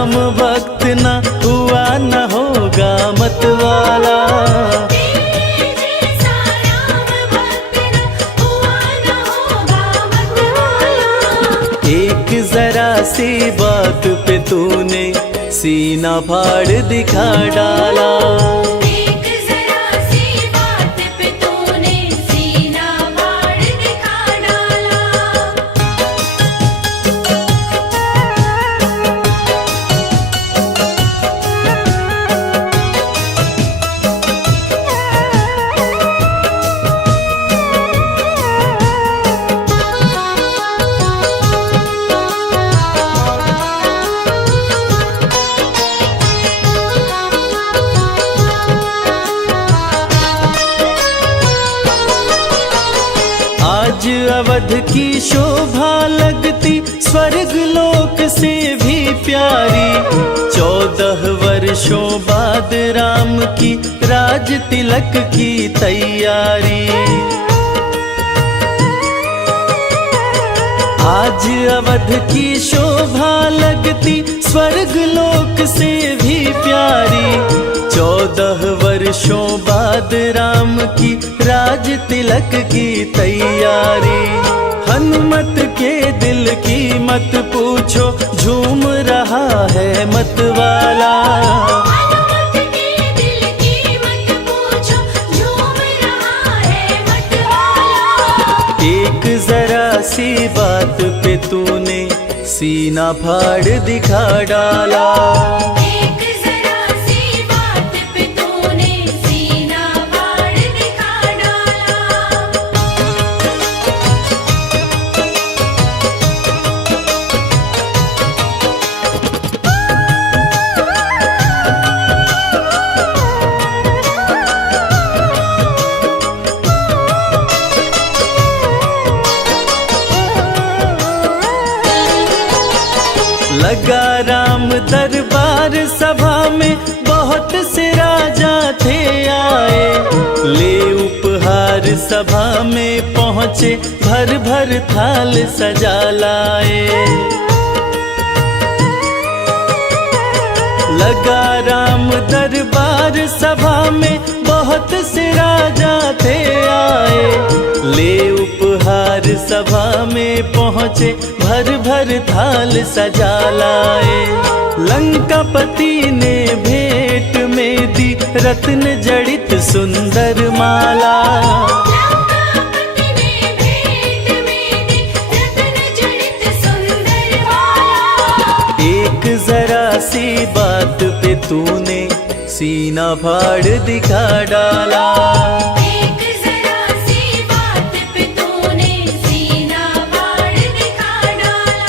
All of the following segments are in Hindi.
राम भक्त न हुआ न होगा मतवाला। एक जरा सी बात पे तूने सीना फाड़ दिखा डाला। एक जरा सी बात पे तूने सीना फाड़ दिखा डाला। आज अवध की शोभा लगती स्वर्ग लोक से भी प्यारी। 14 वर्षों बाद राम की राज तिलक की तैयारी। आज अवध की शोभा लगती स्वर्ग लोक से भी प्यारी। 14 वर्षों बाद राम की राज तिलक की तैयारी। हनुमत के दिल की मत पूछो झूम रहा है मतवाला। हनुमत के दिल की मत पूछो झूम रहा है मतवाला। एक जरा सी बात पे तूने सीना फाड़ दिखा डाला। एक जरा सी बात पे तूने सीना फाड़ दिखा डाला। लगा राम दरबार सभा में बहुत से राजा थे आए। ले उपहार सभा में पहुँचे भर भर थाल सजा लाए। लगा राम दरबार सभा में बहुत से राजा थे आए। ले उपहार सभा में पहुँचे भर भर थाल सजा लाए। लंकापति ने भेंट में दी रत्न जड़ित सुंदर माला। लंकापति ने भेंट में दी रत्न जड़ित सुंदर माला। एक जरा सी बात पे तूने सीना फाड़ दिखा डाला। एक जरा सी बात पे तूने सीना फाड़ दिखा डाला।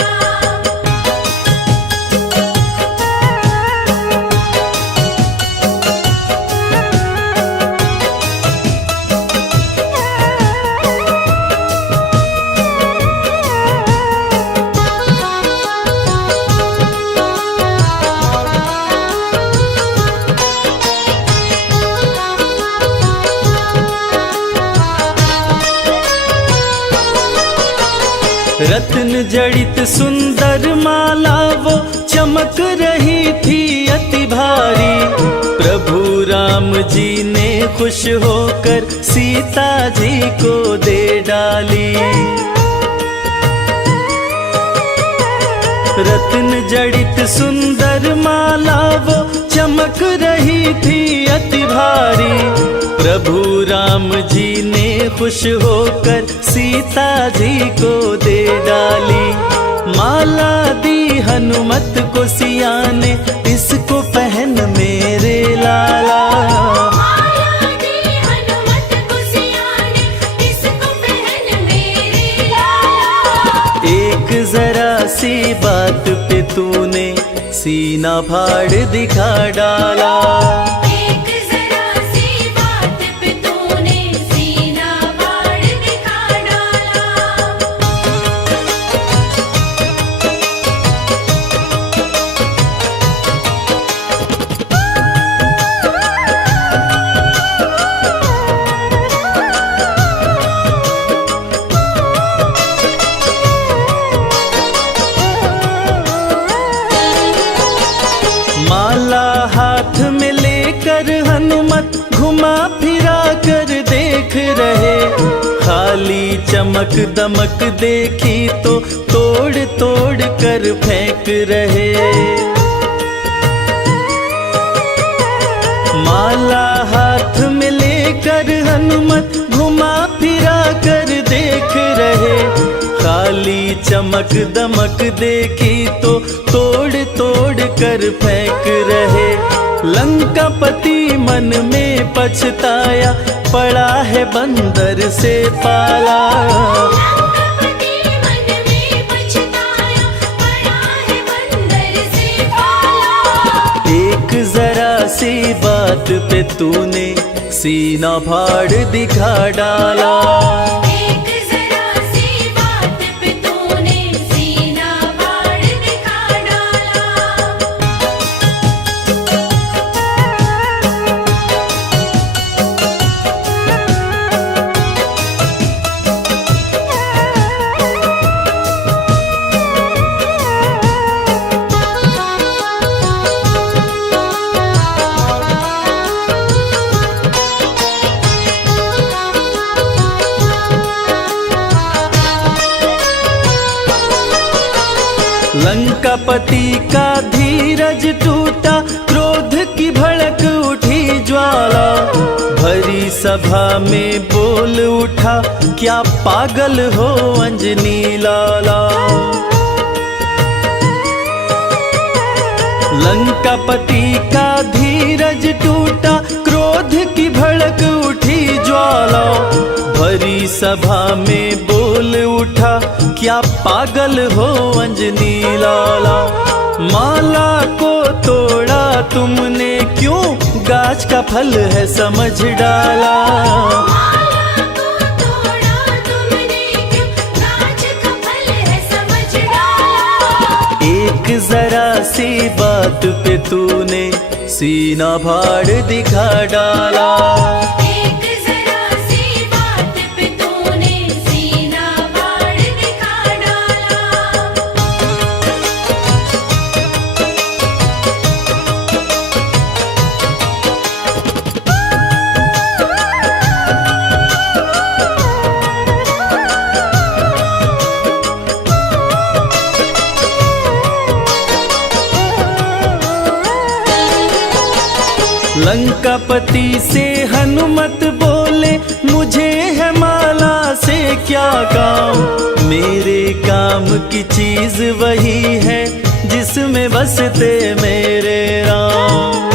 रत्न जड़ित सुंदर माला वो चमक रही थी अति भारी। प्रभु राम जी ने खुश होकर सीता जी को दे डाली। रत्न जड़ित सुंदर माला वो चमक रही थी अति भारी। प्रभु राम जी ने खुश होकर सीता जी को दे डाली। माला दी हनुमत को सिया ने इसको पहन मेरे लाला। माला दी हनुमत को सिया ने इसको पहन मेरे लाला। एक जरा सी बात पे तूने सीना फाड़ दिखा डाला। एक जरा सी बात पे तूने सीना फाड़ दिखा डाला। रहे। खाली चमक दमक देखी तो तोड़ तोड़ कर फेंक रहे। माला हाथ में लेकर हनुमत घुमा फिरा कर देख रहे। खाली चमक दमक देखी तो तोड़ तोड़ कर फेंक रहे। लंकापति मन में पछताया, पड़ा है बंदर से पाला। लंकापति मन में पछताया, पड़ा है बंदर से पाला। एक जरा सी बात पे तूने सीना फाड़ दिखा डाला। एक जरा सी बात पे तूने सीना फाड़ दिखा डाला। लंकापति का धीरज टूटा, क्रोध की भड़क उठी ज्वाला। भरी सभा में बोल उठा, क्या पागल हो अंजनी लाला। लंकापति का धीरज टूटा, क्रोध की भड़क उठी ज्वाला। भरी सभा में बोल उठा, क्या पागल हो अंजनी लाला। माला को तोड़ा तुमने क्यों, गाछ का फल है समझ डाला। माला को तोड़ा तुमने क्यों, गाछ का फल है समझ डाला। एक जरा सी बात पे तूने सीना फाड़ दिखा डाला। एक जरा सी बात पे तूने सीना फाड़ दिखा डाला। लंकापति से हनुमत बोले, मुझे है माला से क्या काम। मेरे काम की चीज वही है, जिसमें बसते मेरे राम।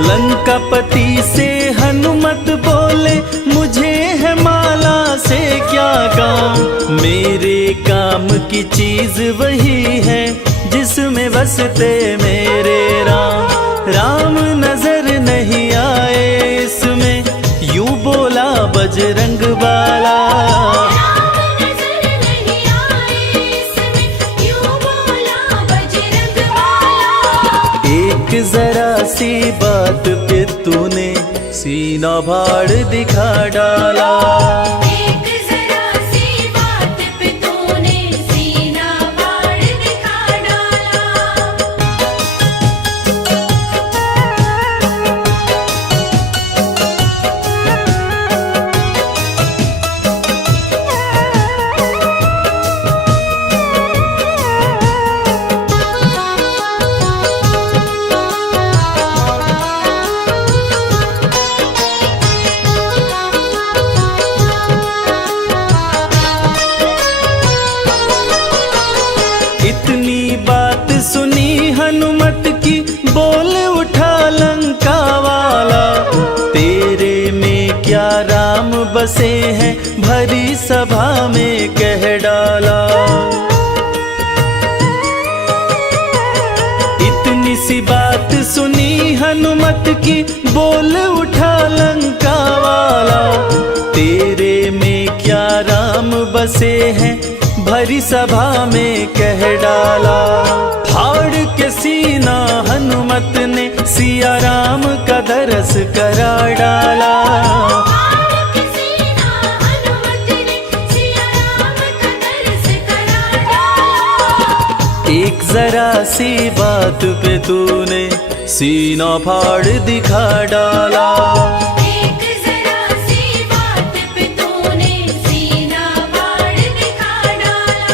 लंकापति से हनुमत बोले, मुझे है माला से क्या काम। मेरे काम की चीज वही है, जिसमें बसते मेरे राम। राम नजर नहीं आए इसमें, यूं बोला बजरंग बाला। राम नजर नहीं आए इसमें, यूं बोला बजरंग बाला। एक जरा सी बात पे तूने सीना फाड़ दिखा डाला। एक जरा सी बात पे तूने सीना फाड़ दिखा डाला। इतनी बात सुनी हनुमत की, बोल उठा लंका वाला। तेरे में क्या राम बसे हैं, भरी सभा में कह डाला। इतनी सी बात सुनी हनुमत की, बोल उठा लंका वाला। तेरे में क्या राम बसे हैं, भरी सभा में कह डाला। फाड़ के सीना हनुमत ने सिया राम का दरस करा डाला। फाड़ के सीना हनुमत ने सिया राम का दरस करा डाला। एक जरा सी बात पे तूने सीना फाड़ दिखा डाला। एक जरा सी बात पे तूने सीना फाड़ दिखा डाला।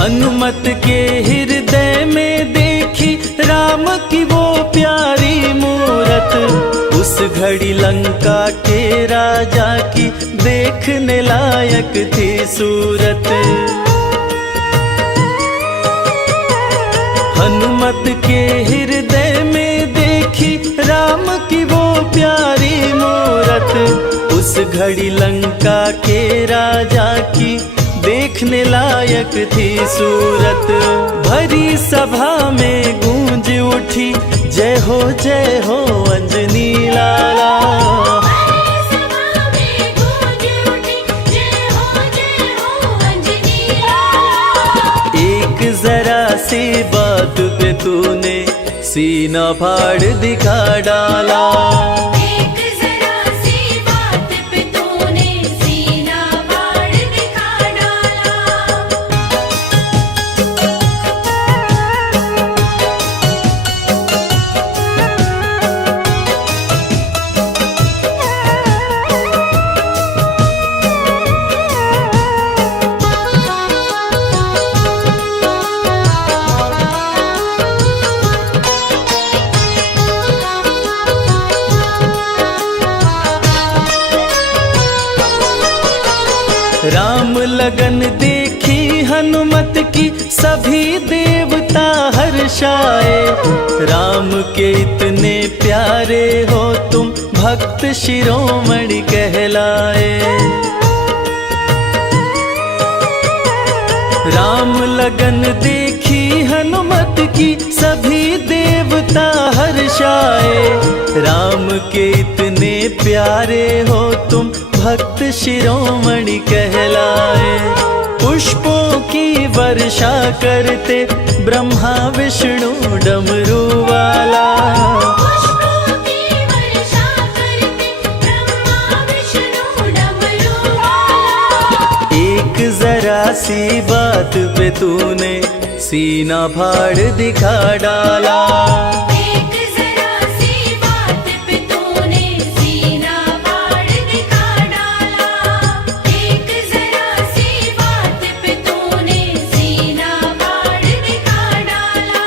हनुमत के हृदय में देखी राम की वो प्यारी मूरत, उस घड़ी लंका के राजा की देखने लायक थी सूरत। हनुमत के हृदय में देखी राम की वो प्यारी मूरत, उस घड़ी लंका के राजा की देखने लायक थी सूरत। भरी सभा में गूंज उठी जय हो अंजनी लाला। भरी सभा में गूंज उठी जय हो अंजनी लाला। एक जरा सी बात पे तूने सीना फाड़ दिखा डाला। एक जरा सी बात पे तूने सीना फाड़ दिखा डाला। राम लगन देखी हनुमत की सभी देवता हर्षाए। राम के इतने प्यारे हो तुम भक्त शिरोमणि कहलाए। राम लगन देखी हनुमत की सभी देवता हर्षाए। राम के इतने प्यारे हो तुम भक्त शिरोमणि कहलाए। पुष्पों की वर्षा करते ब्रह्मा विष्णु डमरू वाला। पुष्पों की वर्षा करते ब्रह्मा विष्णु डमरू वाला। एक जरा सी बात पे तूने सीना फाड़ दिखा डाला। एक जरा सी बात पे तूने सीना फाड़ दिखा डाला। एक जरा सी बात पे तूने सीना फाड़ दिखा डाला।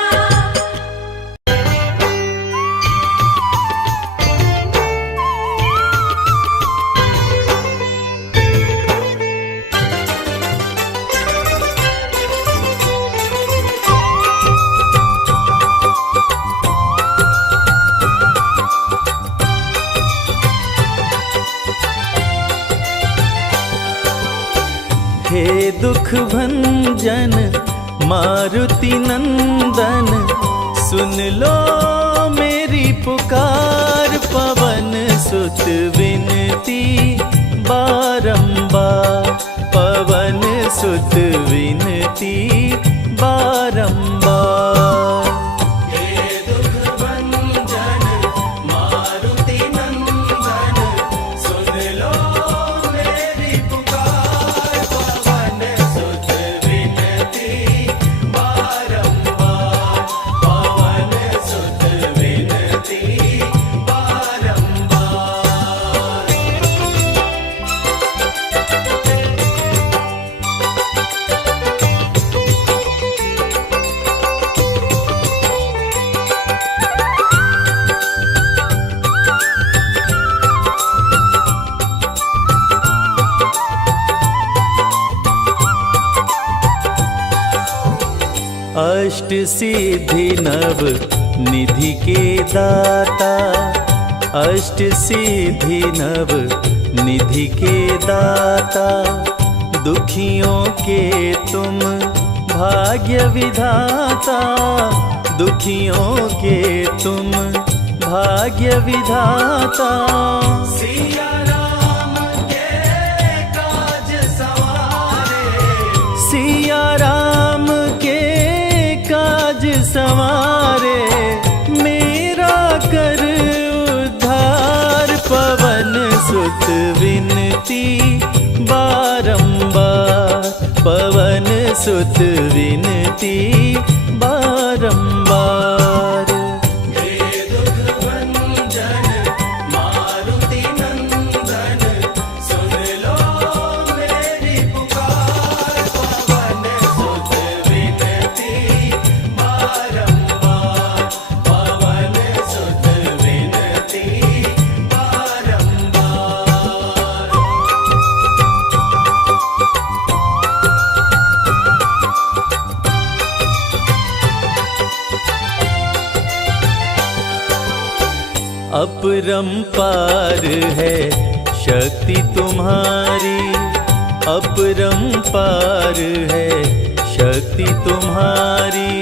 हे दुख भंजन मारुति नंदन, सुन लो मेरी पुकार। पवन सुत विनती बारंबार, पवन सुत विनती बारंबार। हे दुख भंजन मारुति नंदन, सुन लो मेरी पुकार। पवन सुत विनती बारंबार, पवन सुत विनती बारंबार। अष्ट सिद्धि नव निधि के दाता, अष्ट सिद्धि नव निधि के दाता। दुखियों के तुम भाग्य विधाता, दुखियों के तुम भाग्य विधाता। सिया राम के काज सवारे, विनती बारंबार, पवन सुत विनती बारंबार। हे दुख भंजन मारुति नंदन, सुन लो मेरी पुकार, पवन सुत विनती बारंबार, पवन सुत विनती बारंबार। अपरंपार है शक्ति तुम्हारी, अपरंपार है शक्ति तुम्हारी,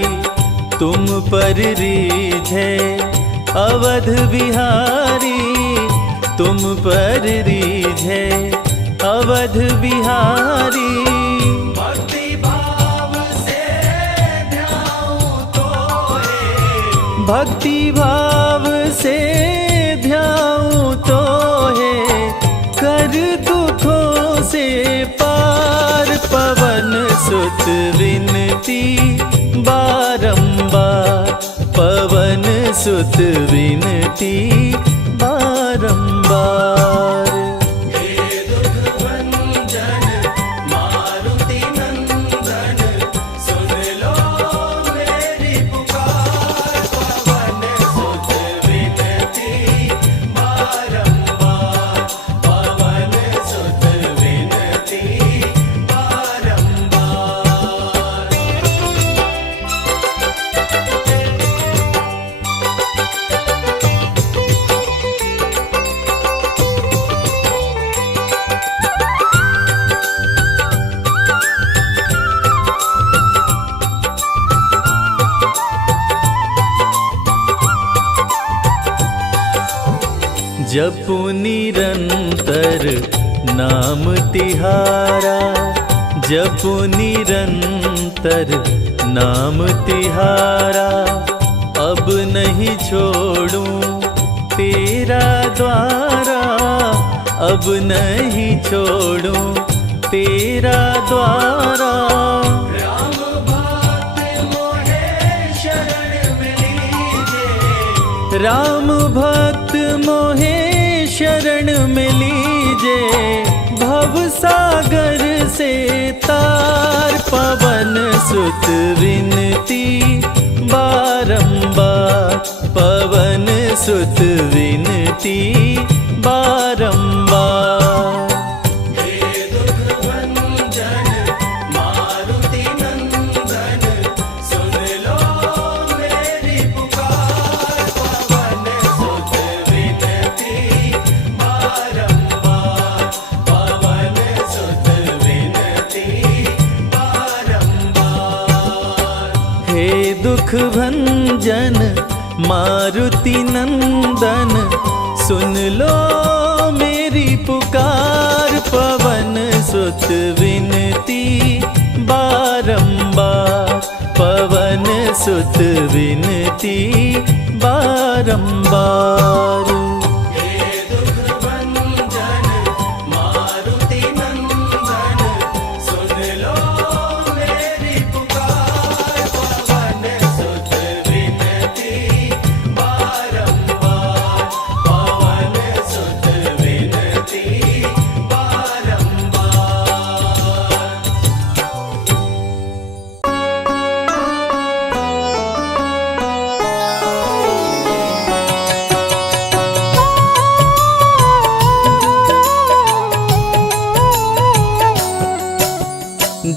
तुम पर रीझ है अवध बिहारी, तुम पर रीझ है अवध बिहारी। भक्ति भाव से ध्याऊं तो है, भक्ति भाव से ध्याऊं तो है, कर दुखों से पार, पवन सुत विनती बारंबार, पवन सुत विनती बारंबार। हे दुख भंजन मारुति नंदन, सुन लो मेरी पुकार, पवन सुत विनती बारंबार, पवन सुत विनती बारंबार। जपु निरंतर नाम तिहारा, जपु निरंतर नाम तिहारा, अब नहीं छोड़ूं तेरा द्वारा, अब नहीं छोड़ूं तेरा द्वारा। राम भक्त मोहे शरण में लीजे, राम भक्त मोहे शरण में लीजे, भव सागर से तार, पवन सुत विनती बारंबार, पवन सुत विनती बारंबार। हे दुख भंजन मारुति नंदन, सुन लो मेरी पुकार, पवन सुत विनती बारंबार, पवन सुत विनती बारंबार। हे दुख भंजन मारुति नंदन, सुन लो मेरी पुकार, पवन सुत विनती बारंबार, पवन सुत विनती बारंबार। हे दुख भंजन मारुति नंदन, सुन लो मेरी पुकार, पवन सुत विनती बारंबार, पवन सुत विनती बारंबार।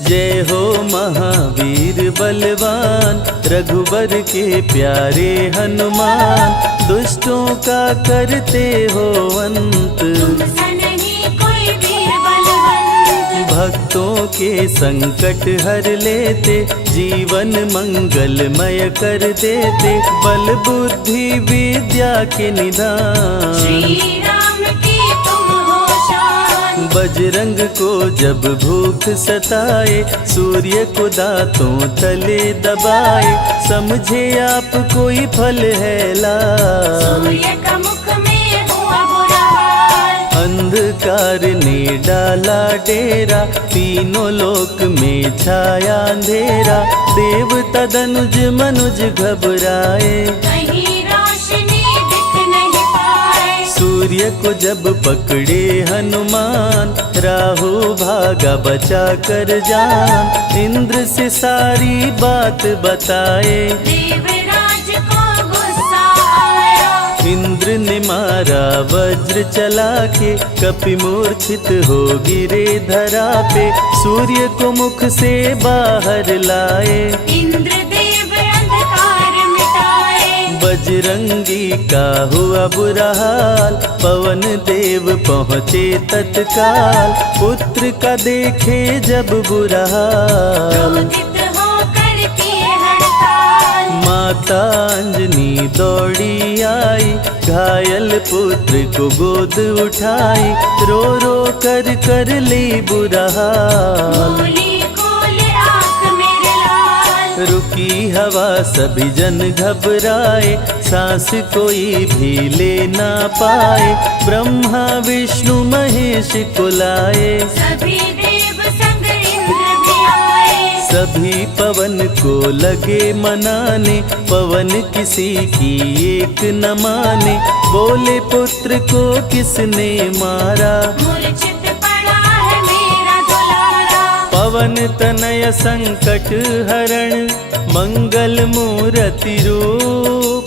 जय हो महावीर बलवान, रघुबर के प्यारे हनुमान, दुष्टों का करते हो अंत, तुमसा नहीं कोई वीर बलवंत, भक्तों के संकट हर लेते, जीवन मंगलमय कर देते, बल बुद्धि विद्या के निधान, श्री राम की तुम हो शान। बजरंग को जब भूख सताए, सूर्य को दांतों तले दबाए, समझे आप कोई फल है लाल, सूर्य का मुख में हुआ बुरा हाल, अंध अंधकार ने डाला डेरा, तीनों लोक में छाया अंधेरा। देवता धनुज मनुज घबराए, कहीं रोशनी दिख नहीं पाए। सूर्य को जब पकड़े हनुमान, राहु भागा बचा कर जान। इंद्र से सारी बात बताए, देवराज को गुस्सा आया। इंद्र ने मारा वज्र चला के, कपि मूर्छित हो गिरे धरा पे। सूर्य को मुख से बाहर लाए, इंद्रदेव अंधकार मिटाए। बजरंगी का हुआ बुरा हाल, पवन देव पहुँचे तत्काल। पुत्र का देखे जब बुरा हाल, क्रोधित होकर किए हड़ताल। माता अंजनी दौड़ी आई, घायल पुत्र को गोद उठाई। रो रो कर ली बुरा हाल, बोली खोले आँख मेरे लाल। रुकी हवा सभी जन घबराए, सांस कोई भी ले ना पाए। ब्रह्मा विष्णु महेश को लाए, सभी देव संग इंद्र भी आए। सभी पवन को लगे मनाने, पवन किसी की एक न माने। बोले पुत्र को किसने मारा, मूर्छित पड़ा है मेरा दुलारा। पवन तनय संकट हरण, मंगल मूर्ति रूप।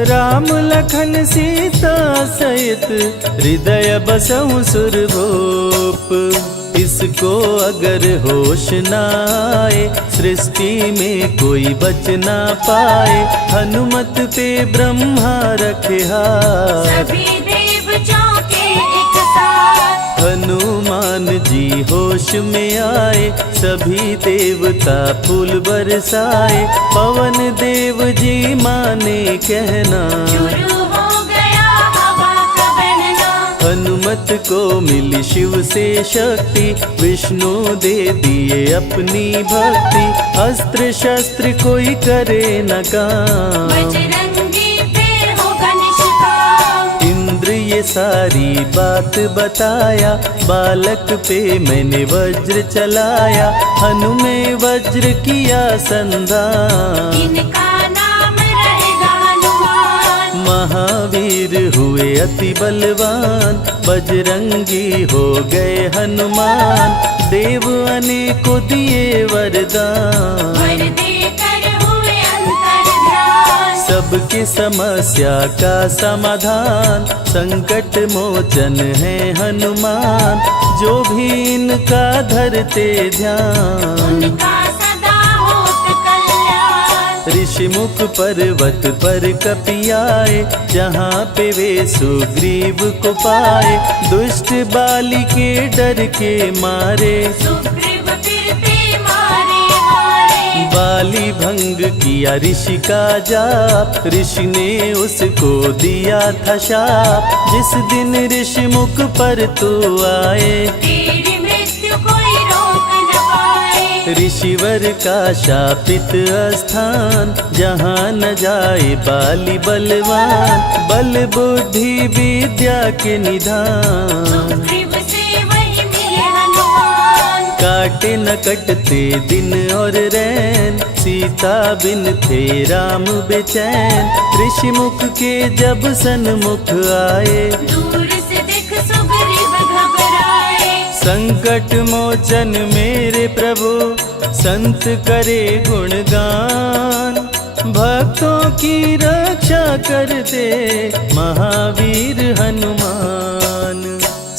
राम लखन सीता सहित, हृदय बसहु सुरभूप। इसको अगर होश न आए, सृष्टि में कोई बच ना पाए। हनुमत पे ब्रह्मा रखे हाथ, सभी देव चौके एक साथ। हनुमान जी होश में आए, सभी देवता फूल बरसाए। पवन देव जी माने कहना, शुरू हो गया हवा का बहना। हनुमत को मिली शिव से शक्ति, विष्णु दे दिए अपनी भक्ति। अस्त्र शस्त्र कोई करे न काम, बजरंगी पे होगा निष्काम। इंद्र ये सारी बात बताया, बालक पे मैंने वज्र चलाया। हनुमे वज्र किया संधान, इनका नाम रहेगा हनुमान। महावीर हुए अति बलवान, बजरंगी हो गए हनुमान। देव अनेको दिए वरदान, वर देकर हुए अंतर्ध्यान। सबकी समस्या का समाधान, संकट मोचन है हनुमान। जो भी इनका धरते ध्यान, उनका सदा होत कल्याण। ऋषि मुख पर्वत पर कपि आए, जहाँ पे वे सुग्रीव को पाए। दुष्ट बाली के डर के मारे, सुग्रीव फिरते मारे मारे। बाली भंग किया ऋषि का जाप, ऋषि ने उसको दिया था शाप। जिस दिन ऋषि मुख पर तू आए, तेरी मृत्यु कोई रोक न पाए। ऋषिवर का शापित स्थान, जहाँ न जाए बाली बलवान। बल बुद्धि विद्या के निधान, सुग्रीव से वही मिले हनुमान। काटे न कटते दिन और रैन, सीता बिन थे राम बेचैन। ऋषि मुख के जब सन्मुख आए, दूर से दिख सुग्रीव घबराए। संकट मोचन मेरे प्रभु, संत करे गुणगान। भक्तों की रक्षा करते महावीर हनुमान।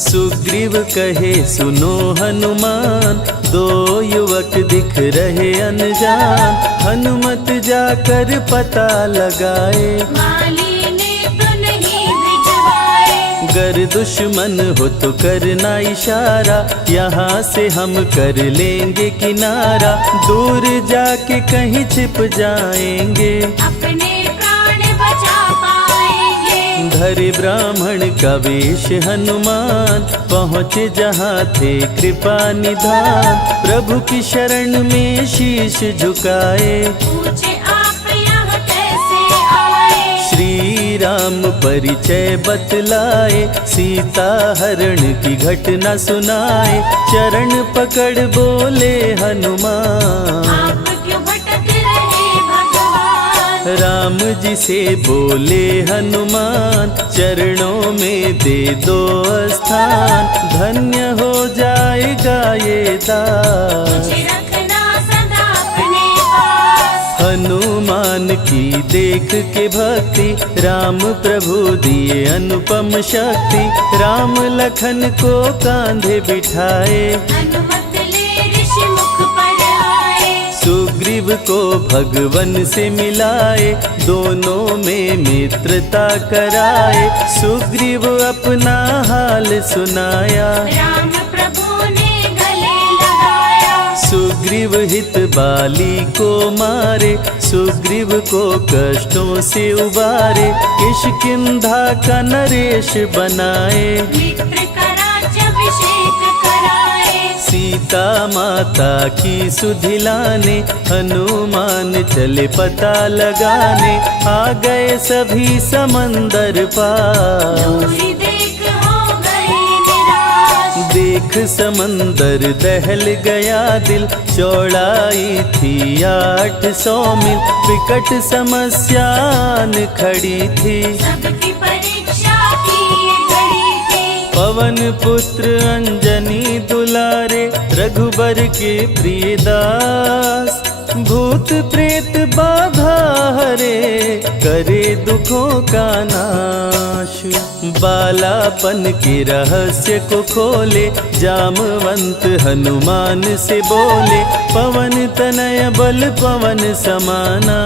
सुग्रीव कहे सुनो हनुमान, दो युवक दिख रहे अनजान। हनुमत जाकर पता लगाए, माली ने तो नहीं भिजवाए। गर दुश्मन हो तो करना इशारा, यहाँ से हम कर लेंगे किनारा। दूर जाके कहीं छिप जाएंगे, अपने प्राण बचा पाएंगे। धरे ब्राह्मण का वेश हनुमान, पहुँचे जहाँ थे कृपा निधान। प्रभु की शरण में शीश झुकाए, पूछे आप यहाँ कैसे आए। श्री राम परिचय बतलाए, सीता हरण की घटना सुनाए। चरण पकड़ बोले हनुमान, आप क्यों भटक रहे भगवान। राम जी से बोले हनुमान, चरणों में दे दो स्थान। धन्य हो जाएगा ये दास, मुझे रखना सदा अपने पास। हनुमान की देख के भक्ति, राम प्रभु दिए अनुपम शक्ति। राम लखन को कांधे बिठाए, अनुमत ले ऋषि मुख पर आए। सुग्रीव को भगवन से मिलाए, दोनों में मित्रता कराए। सुग्रीव अपना हाल सुनाया, राम प्रभु ने गले लगाया। सुग्रीव हित बाली को मारे, सुग्रीव को कष्टों से उबारे। किष्किंधा का नरेश बनाए, मित्र का राज्याभिषेक कराए। सीता माता की सुधि लाने, हनुमान चले पता लगाने। आ गए सभी समंदर पार, दूरी देख हो गए निराश। देख समंदर दहल गया दिल। चौड़ाई थी 800 मील, विकट समस्या आन खड़ी थी। सबकी परीक्षा की ये घड़ी थी। पवन पुत्र अंजनी दुलारे, रघुबर के प्रिय दास। भूत प्रेत बाधा हरे, करे दुखों का नाश। बालापन के रहस्य को खोले, जामवंत हनुमान से बोले। पवन तनय बल पवन समाना,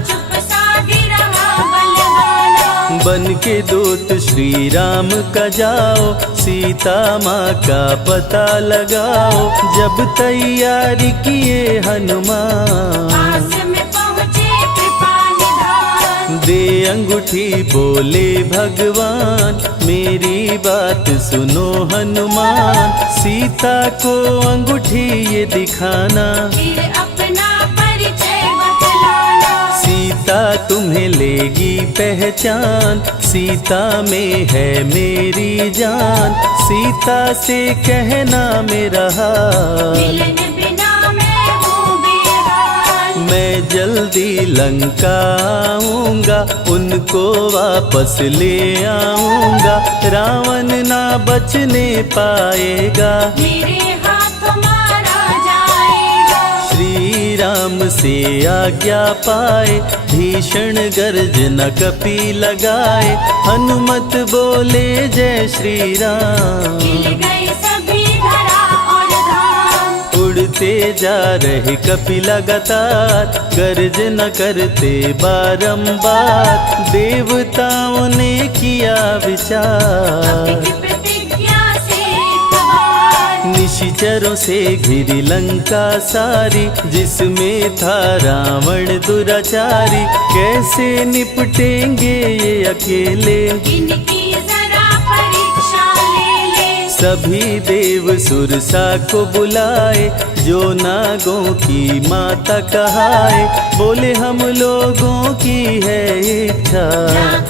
चुप साधी रहा बलवाना। बन के दूत श्री राम का जाओ, सीता माँ का पता लगाओ। जब तैयारी किए हनुमान, पास में पहुँचे कृपा निधान। दे अंगूठी बोले भगवान, मेरी बात सुनो हनुमान। सीता को अंगूठी ये दिखाना, फिर अपना परिचय बतलाना। सीता तुम्हें लेगी पहचान। सीता में है मेरी जान, सीता से कहना मेरा हाल। मिलन बिना मैं हूँ बेहाल। मैं जल्दी लंका आऊंगा, उनको वापस ले आऊंगा। रावण ना बचने पाएगा, मेरे हाथ मारा जाएगा। श्री राम से आज्ञा पाए, भीषण गर्जना कपि लगाए। हनुमत बोले जय श्री राम, मिल गए सभी धरा और धाम। उड़ते जा रहे कपि लगातार, गर्जना करते बारंबार। देवताओं ने किया विचार, की प्रतिज्ञा से एक बार। निशिचरों से घिरी लंका सारी, जिसमें था रावण दुराचारी। कैसे निपटेंगे ये अकेले, इनकी जरा परीक्षा ले ले। सभी देव सुरसा को बुलाए, जो नागों की माता कहाए। बोले हम लोगों की है इच्छा,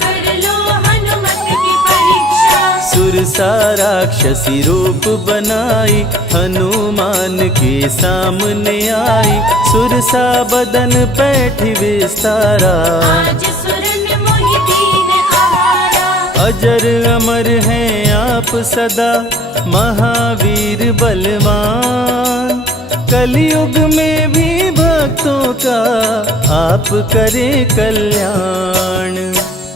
कर लो हनुमत की परीक्षा। सुरसा राक्षसी रूप बनाई, हनुमान के सामने आई। सुरसा बदन पैठी विस्तारा, आज सुरन मोहि दीन आहारा। अजर अमर हैं आप सदा, महावीर बलवान। कलयुग में भी भक्तों का आप करें कल्याण।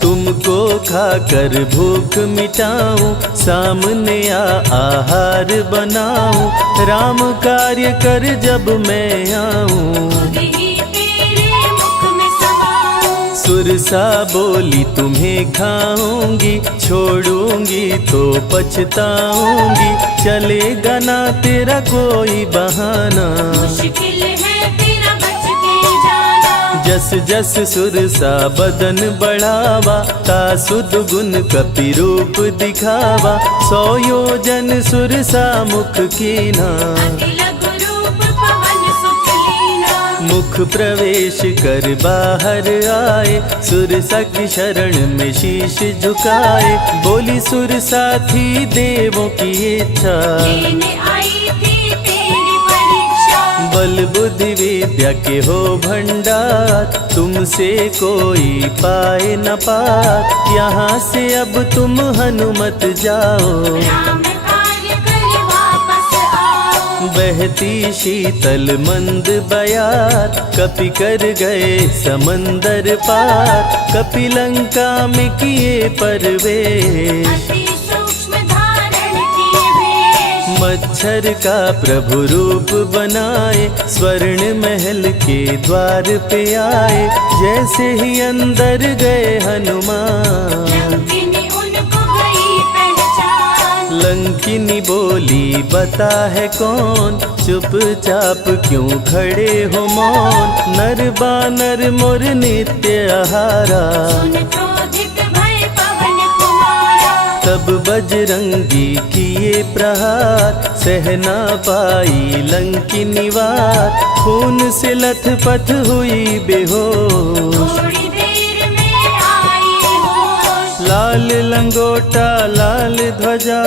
तुमको खाकर भूख मिटाऊं, सामने आहार बनाऊं। राम कार्य कर जब मैं आऊं, खुद ही तेरे मुख में समाऊं। सुरसा बोली तुम्हें खाऊंगी, छोड़ूंगी तो पछताऊंगी। चलेगा ना तेरा कोई बहाना, मुश्किल है तेरा बच के जाना। जस जस सुरसा बदन बढ़ावा, तासु दुगुन कपि रूप दिखावा। 100 योजन सुरसा मुख कीना, अति लघु रूप पवन सुख लीना। मुख प्रवेश कर बाहर आए, सुरसा की शरण में शीश झुकाए। बोली सुर साथी देवों की इच्छा, लेने आई थी तेरी परीक्षा। बल बुद्धि विद्या के हो भंडार, तुमसे कोई पाए न पार। यहाँ से अब तुम हनुमत जाओ, राम कार्य कर वापस आओ। बहती शीतल मंद बयार, कपि कर गए समंदर पार। कपि लंका में किए परवेश, अति सूक्ष्म धारण किए भेष। मच्छर का प्रभु रूप बनाए, स्वर्ण महल के द्वार पे आए। जैसे ही अंदर गए हनुमान, लंकिनी उनको गई पहचान। लंकिनी बोली बता है कौन, चुपचाप क्यों खड़े हो मौन। नर बानर मोर नित्य आहारा, सुन क्रोधित भय पवन कुमारा। तब बजरंगी किए प्रहार, सहना पाई लंकिनी वार। खून से लथपथ हुई बेहोश, थोड़ी देर में आई होश। लाल लंगोटा लाल ध्वजा,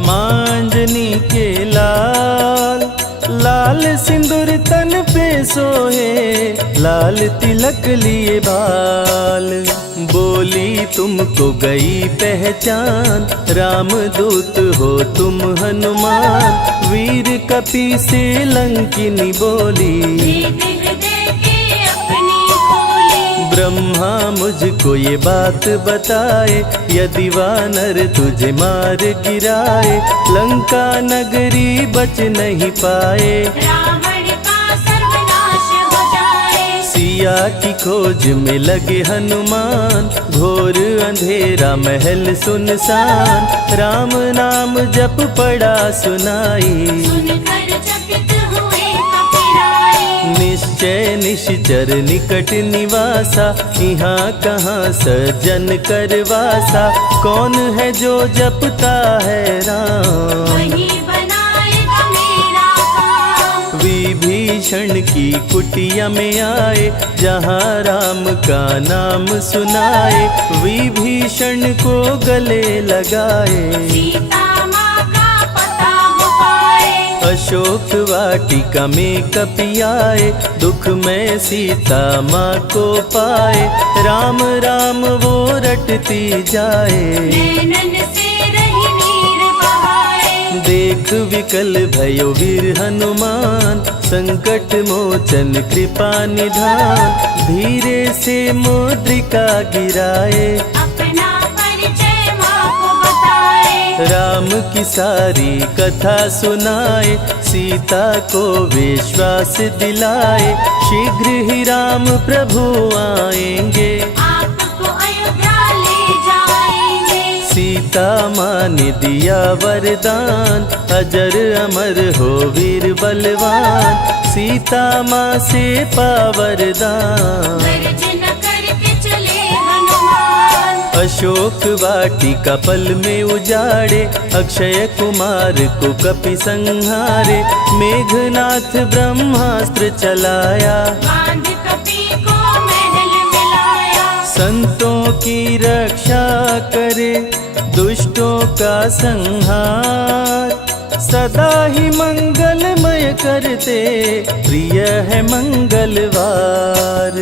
मांजनी के लाल। लाल सिंदूर तन पे सोहे, लाल तिलक लिए बाल। बोली तुमको गई पहचान, रामदूत हो तुम हनुमान। वीर कपि से लंकिनी बोली, भेद हृदय के अपनी खोली। ब्रह्मा मुझको ये बात बताए, यदि वानर तुझे मार गिराए। लंका नगरी बच नहीं पाए, रावण का सर्वनाश हो जाए। सिया की खोज में लगे हनुमान, घोर अंधेरा महल सुनसान। राम नाम जप पड़ा सुनाई, सुनकर चकित हुए कपिराए। निश्चय निश्चर निकट निवासा, यहाँ कहाँ सज्जन करवासा। कौन है जो जपता है राम, वही बनाएगा मेरा काम। विभीषण की कुटिया में आए, जहाँ राम का नाम सुनाए। विभीषण को गले लगाए, सीता माँ का पता हो पाए। अशोक वाटिका में कपि आए, दुख में सीता माँ को पाए। राम राम वो रटती जाए, नैनन से रही नीर बहाए। देख विकल भयो वीर हनुमान, संकट मोचन कृपा निधान। धीरे से मुद्रिका गिराए, अपना परिचय माँ को बताए। राम की सारी कथा सुनाए, सीता को विश्वास दिलाए। शीघ्र ही राम प्रभु आएंगे, आपको अयोध्या ले जाएंगे। सीता माँ ने दिया वरदान, अजर अमर हो वीर बलवान। सीता माँ से पा वरदान, गर्जना करके चले हनुमान। अशोक वाटिका पल में उजाड़े। अक्षय कुमार को कपि संहारे, मेघनाथ ब्रह्मास्त्र चलाया। बांध कपि को महल मिलाया। संतों की रक्षा करे, दुष्टों का संहार। सदा ही मंगलमय करते, प्रिय है मंगलवार।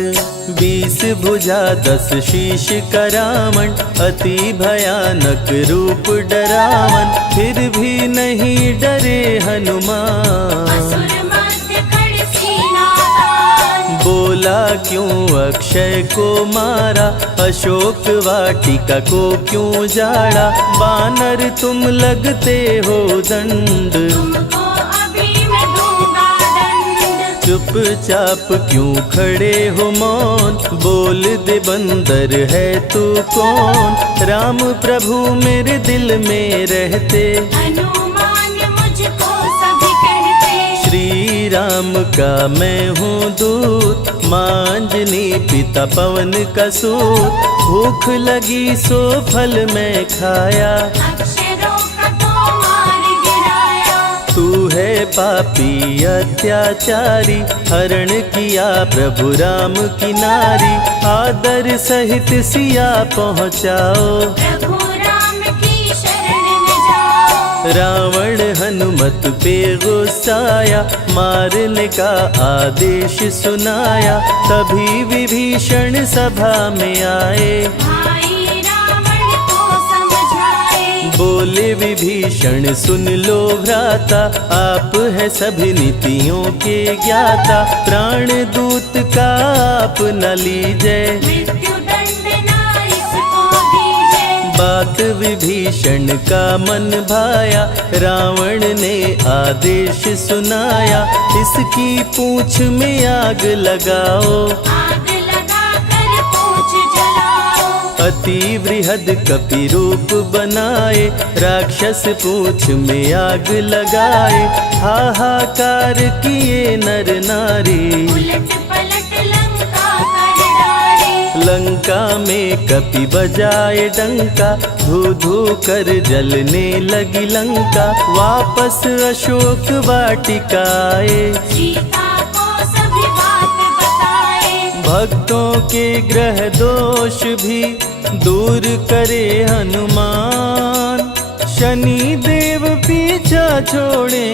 20 भुजा 10 शीश का रावण, अति भयानक रूप डरावन। फिर भी नहीं डरे हनुमान, असुर मध्य खड़ सीना तान। बोला क्यों अक्षय को मारा, अशोक वाटिका को क्यों जाड़ा। बानर तुम लगते हो दंड, तुमको अभी मैं दूंगा दंड। चुपचाप क्यों खड़े हो मौन, बोल दे बंदर है तू कौन। राम प्रभु मेरे दिल में रहते, हनुमान मुझको सभी कहते। श्री राम का मैं हूँ दूत, मांजनी पिता पवन का सूत। भूख लगी सो फल मैं खाया, अक्षरों का तो मार गिराया। तू है पापी अत्याचारी, हरण किया प्रभु राम की नारी। आदर सहित सिया पहुँचाओ, प्रभु राम की शरण में जाओ। रावण हनुमत पे गुस्साया, मारने का आदेश सुनाया। तभी विभीषण सभा में आए, भाई रावण को समझाए। बोले विभीषण सुन लो भ्राता, आप है सभी नीतियों के ज्ञाता। प्राण दूत का आप न लीजिए, मृत्यु दंड ना इसको दीजिए। बात विभीषण का मन भाया, रावण ने आदेश सुनाया। इसकी पूंछ में आग लगाओ, आग लगा कर पूछ जलाओ। अति वृहद कपि रूप बनाए, राक्षस पूंछ में आग लगाए। हाहाकार किए नर नारी, उलट पलट लंका कर डाले। लंका में कपि बजाए डंका, धू धू कर जलने लगी लंका। वापस अशोक वाटिका आए, सीता को सभी बात बताए। भक्तों के ग्रह दोष भी दूर करे हनुमान। शनि देव पीछा छोड़े,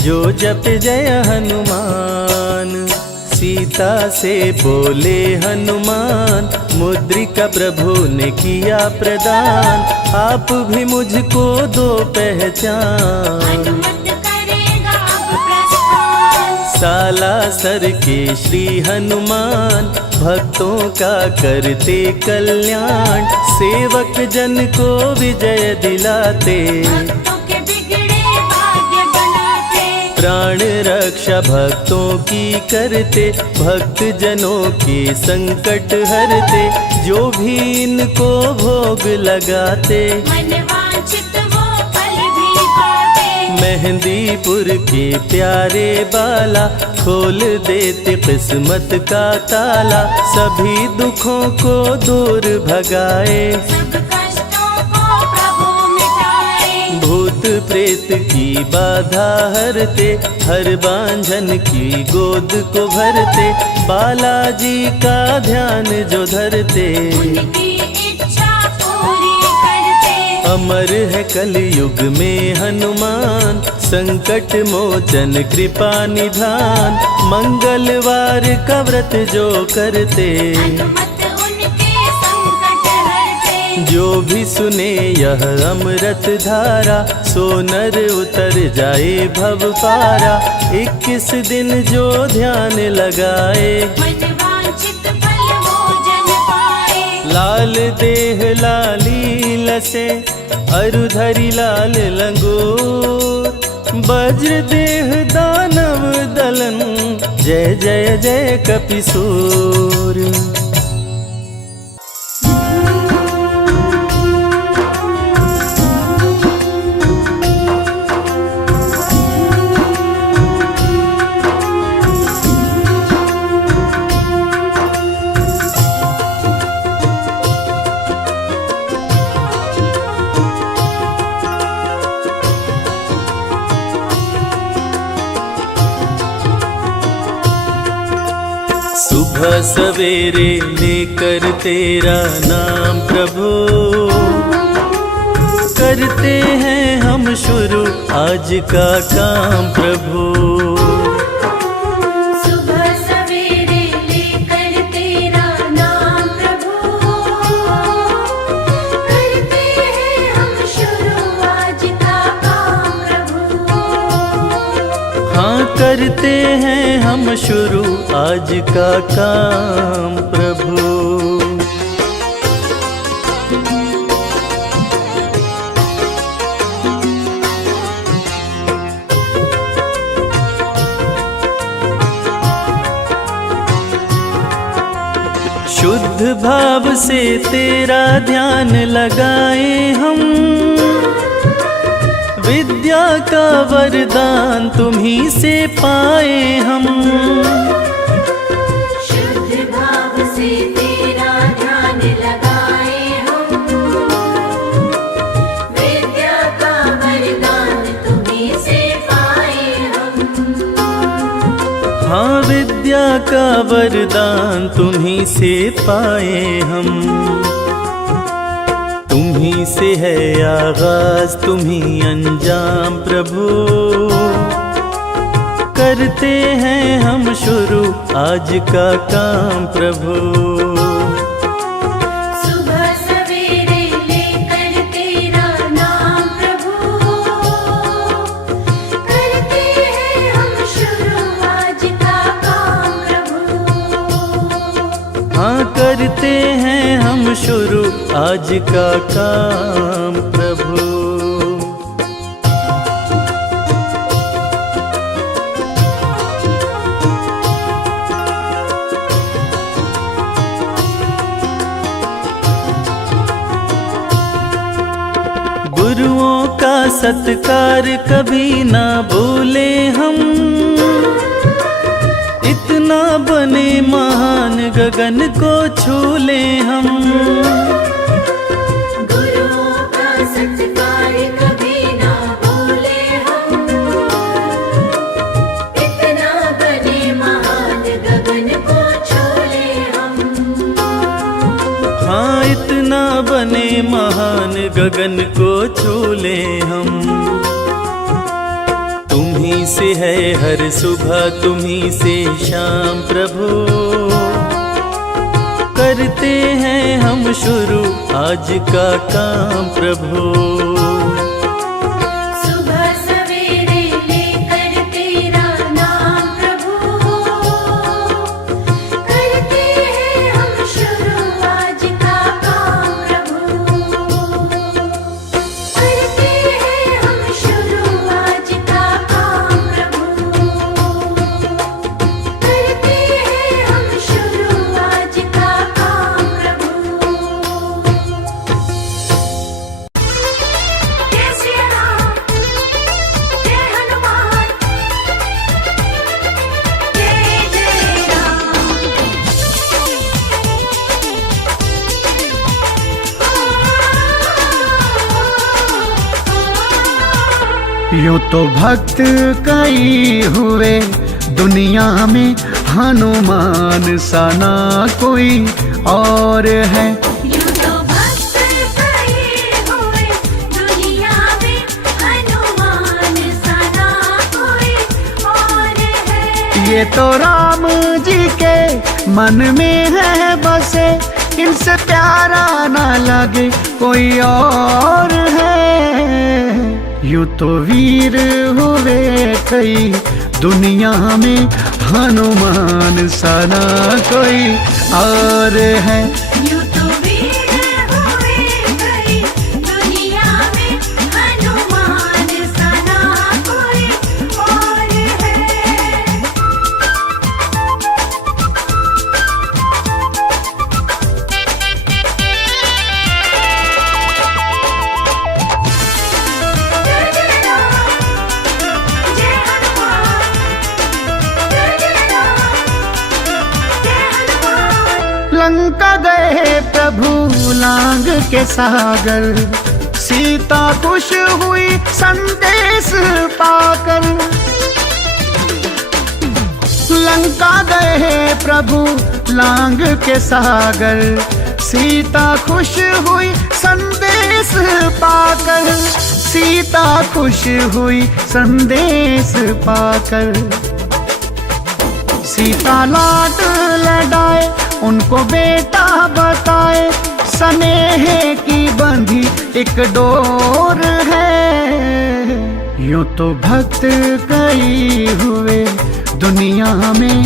जो जप जय हनुमान। सीता से बोले हनुमान, मुद्रिका प्रभु ने किया प्रदान। आप भी मुझको दो पहचान, हनुमत करेगा अब प्रस्थान। सालासर के श्री हनुमान, भक्तों का करते कल्याण। सेवक जन को विजय दिलाते, भक्तों के बिगड़े भाग्य बनाते। प्राण रक्षा भक्तों की करते, भक्त जनों के संकट हरते। जो भी इनको भोग लगाते, मनवांछित वो फल भी पाते। मेहंदीपुर के प्यारे बाला, खोल देते किस्मत का ताला। सभी दुखों को दूर भगाए, सब कष्टों को प्रभु मिटाए। भूत प्रेत की बाधा हरते, हर बांझन की गोद को भरते। बालाजी का ध्यान जो धरते, उनकी इच्छा पूरी करते। अमर है कलयुग में हनुमान, संकट मोचन कृपा निधान। मंगलवार का व्रत जो करते, हनुमत उनके संकट हरते। जो भी सुने यह अमृत धारा, सो नर उतर जाए भव पारा। 21 दिन जो ध्यान लगाए, मनवांछित फल वो जन पाए। लाल देह लाली लसे, अरुधरी लाल लंगोर। वज्र देह दानव दलन, जय जय जय कपिसूर। सुबह सवेरे लेकर तेरा नाम प्रभु, करते हैं हम शुरू आज का काम प्रभु। सुबह सवेरे लेकर तेरा नाम प्रभु, करते हैं हम शुरू आज का काम प्रभु। हाँ करते हैं हम शुरू आज का काम प्रभु। शुद्ध भाव से तेरा ध्यान लगाए हम, विद्या का वरदान तुम्ही से पाए हम। शुद्ध भाव से तेरा ध्यान लगाए हम, विद्या का वरदान तुम्हीं से पाए हाँ विद्या का वरदान तुम्हीं से पाए हम, तुम्हीं से है आगाज तुम्हीं अंजाम प्रभु। करते हैं हम शुरू आज का काम प्रभु। सुबह सवेरे लेकर तेरा नाम प्रभु, करते हैं हम शुरू आज का काम प्रभु। हाँ करते हैं हम शुरू आज का काम प्रभु। गुरुओं का सत्कार कभी ना भूले हम, इतना बने महान गगन को छू ले हम। गुरुओं का सत्कार कभी ना भूले हम, इतना बने महान गगन को छोले हम। हाँ इतना बने महान गगन को छू ले हम। तुम्हीं से है हर सुबह तुम्हीं से शाम प्रभु। करते हैं हम शुरू आज का काम प्रभु। सुबह सवेरे लेकर तेरा नाम प्रभु, करते हैं हम शुरू आज का काम प्रभु। करते हैं हम शुरू आज का काम प्रभु। करते हैं हम शुरू आज का काम प्रभु। जय श्री राम, जय हनुमान, जय जय राम। यूं तो भक्त कई हुए दुनिया में, हनुमान सा ना कोई और है। यूं तो भक्त कई हुए दुनिया में, हनुमान सा ना कोई और है। ये तो राम जी के मन में है बसे, इनसे प्यारा ना लगे कोई और है। यूं तो वीर हुए कई दुनिया में, हनुमान सा ना कोई और है। यूं तो वीर हुए कई दुनिया में, हनुमान सा ना कोई और है। जय जय राम, जय हनुमान, जय जय राम, जय हनुमान। लंका गए प्रभु लांग के सागर, सीता खुश हुई संदेश पाकर। लंका गए प्रभु लांग के सागर, सीता खुश हुई संदेश पाकर। सीता खुश हुई संदेश पाकर। सीता लाड लड़ाए उनको बेटा बताए, स्नेह की बंधी एक डोर है। यूं तो भक्त कई हुए दुनिया में,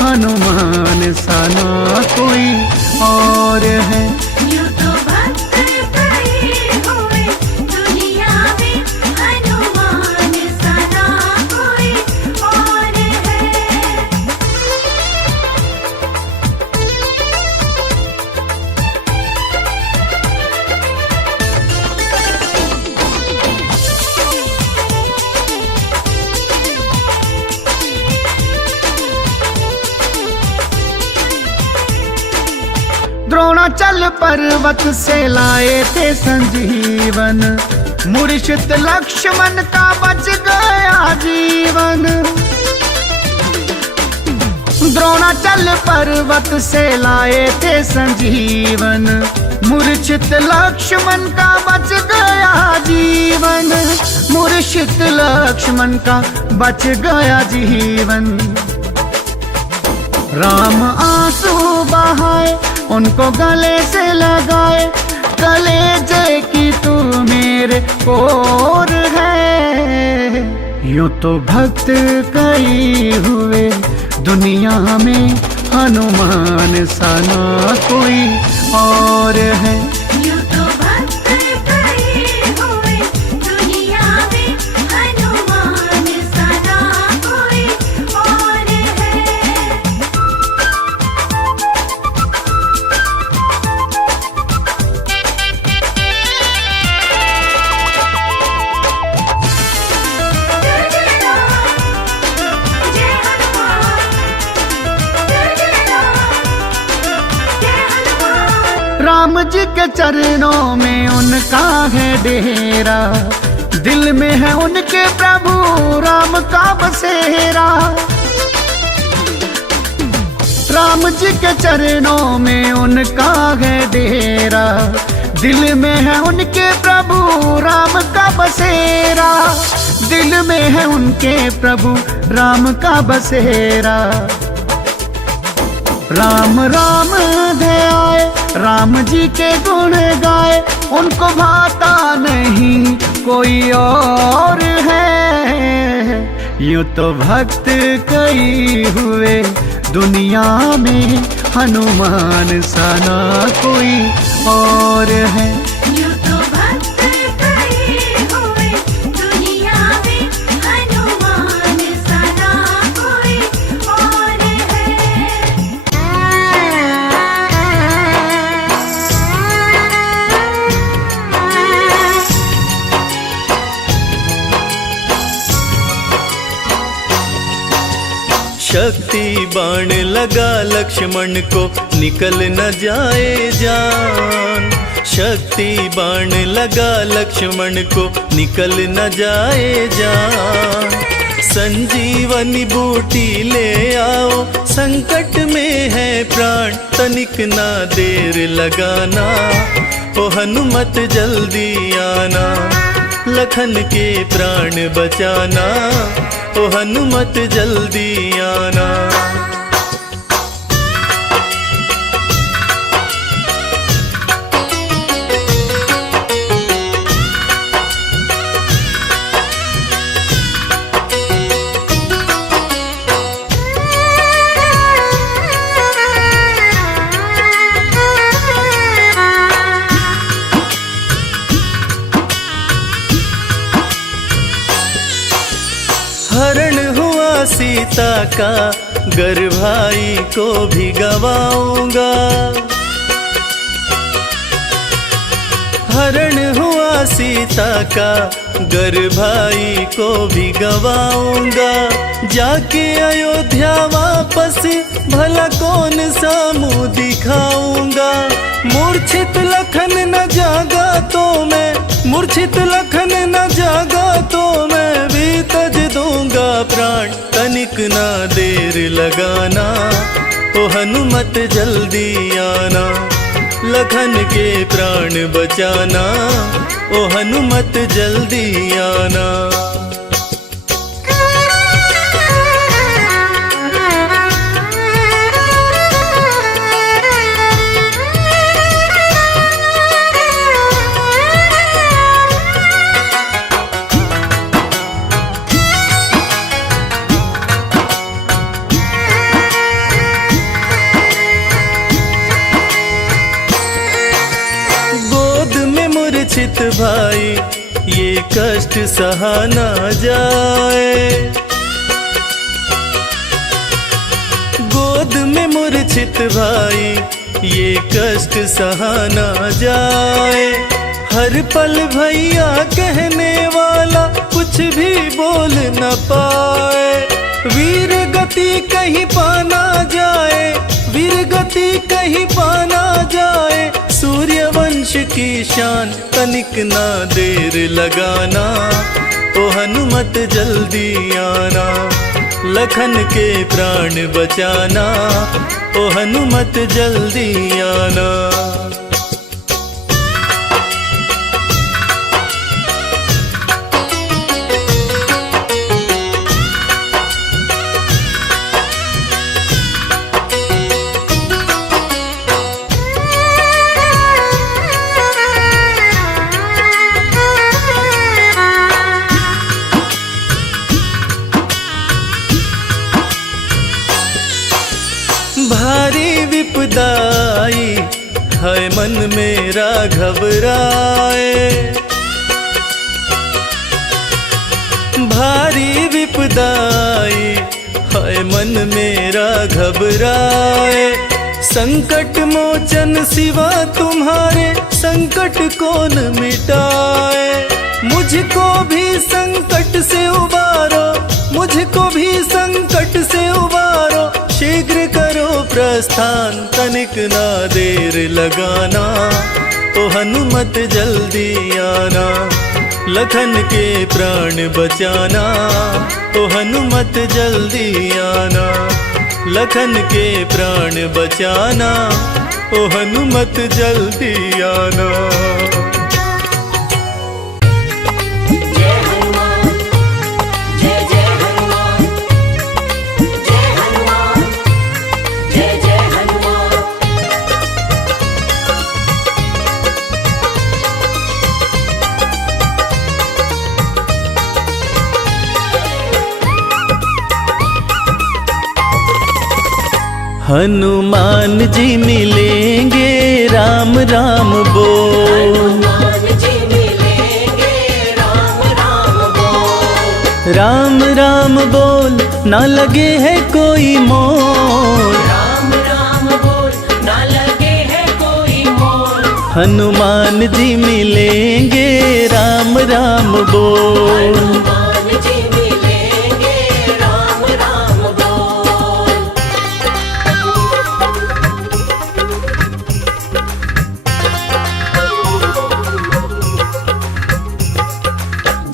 हनुमान सा ना कोई और है। यूं तो भक्त कई हुए दुनिया में, हनुमान सा ना कोई और है। द्रोणाचल पर्वत से लाए थे संजीवन, मूर्छित लक्ष्मण का बच गया जीवन। हिमाचल पर्वत से लाए थे संजीवन, मूर्छित लक्ष्मण का बच गया जीवन, मूर्छित लक्ष्मण का बच गया जीवन। राम आंसू बहाए उनको गले से लगाए, कलेजे की तू मेरे ओर है। यूं तो भक्त कई हुए दुनिया में, हनुमान सा ना कोई और है। यूं तो भक्त कई हुए दुनिया में, हनुमान सा ना कोई और है। जय जय राम, जय हनुमान, जय जय राम, जय हनुमान। राम जी के चरणों में उनका है डेरा, दिल में है उनके प्रभु राम का बसेरा। राम जी के चरणों में उनका है डेरा, दिल में है उनके प्रभु राम का बसेरा, दिल में है उनके प्रभु राम का बसेरा। राम राम ध्याए, राम जी के गुण गाए, उनको भाता नहीं कोई और है। यूं तो भक्त कई हुए दुनिया में, हनुमान सा ना कोई और है। यूं तो भक्त कई हुए दुनिया में, हनुमान सा ना कोई और है। शक्ति बाण लगा लक्ष्मण को, निकल न जाए जान। शक्ति बाण लगा लक्ष्मण को, निकल न जाए जान। संजीवनी बूटी ले आओ, संकट में है प्राण, तनिक ना देर लगाना। ओ हनुमत जल्दी आना, लखन के प्राण बचाना। ओ हनुमत जल्दी आना। हरण हुआ सीता का, गर भाई को भी गवाऊंगा। हरण हुआ सीता का, गर भाई को भी गवाऊंगा। जाके अयोध्या वापस, भला कौन सा मुंह दिखाऊंगा। मूर्छित लखन न जागा तो मैं, मूर्छित लखन न जागा तो मैं भी तज दूंगा प्राण, तनिक ना देर लगाना। ओ हनुमत जल्दी आना, लखन के प्राण बचाना। ओ हनुमत जल्दी आना। मूर्छित भाई ये कष्ट सहा ना जाए। गोद में मूर्छित भाई ये कष्ट सहा ना जाए। हर पल भैया कहने वाला कुछ भी बोल न पाए। वीर गति कहीं पाना जाए, वीर गति कहीं पाना जाए। सूर्यवंश की शान तनिक ना देर लगाना। ओ हनुमत जल्दी आना, लखन के प्राण बचाना, ओ हनुमत जल्दी आना। भारी विपदाई है मन मेरा घबराए, भारी विपदाई है मन मेरा घबराए। संकट मोचन सिवा तुम्हारे संकट कौन मिटाए। मुझको भी संकट से उबारो, मुझको भी संकट से उबारो, शीघ्र करो प्रस्थान, तनिक ना देर लगाना, ओ हनुमत जल्दी आना। लखन के प्राण बचाना, ओ हनुमत जल्दी आना। लखन के प्राण बचाना, ओ हनुमत जल्दी आना। जय हनुमान, जय जय हनुमान, जय हनुमान, जय जय हनुमान। हनुमान जी मिलेंगे राम राम बोल, हनुमान जी मिलेंगे राम राम बोल, राम राम बोल ना लगे है कोई मोल, राम राम बोल ना लगे है कोई मोल। हनुमान जी मिलेंगे राम राम बोल। हनुमान जी मिलेंगे राम राम बोल।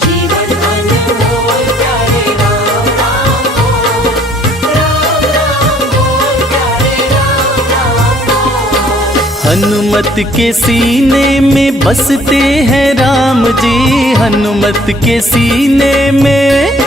जीवन अनमोल प्यारे राम राम बोल, राम राम बोल प्यारे राम राम बोल। हनुमत के सीने में बसते हैं राम जी, हनुमत के सीने में,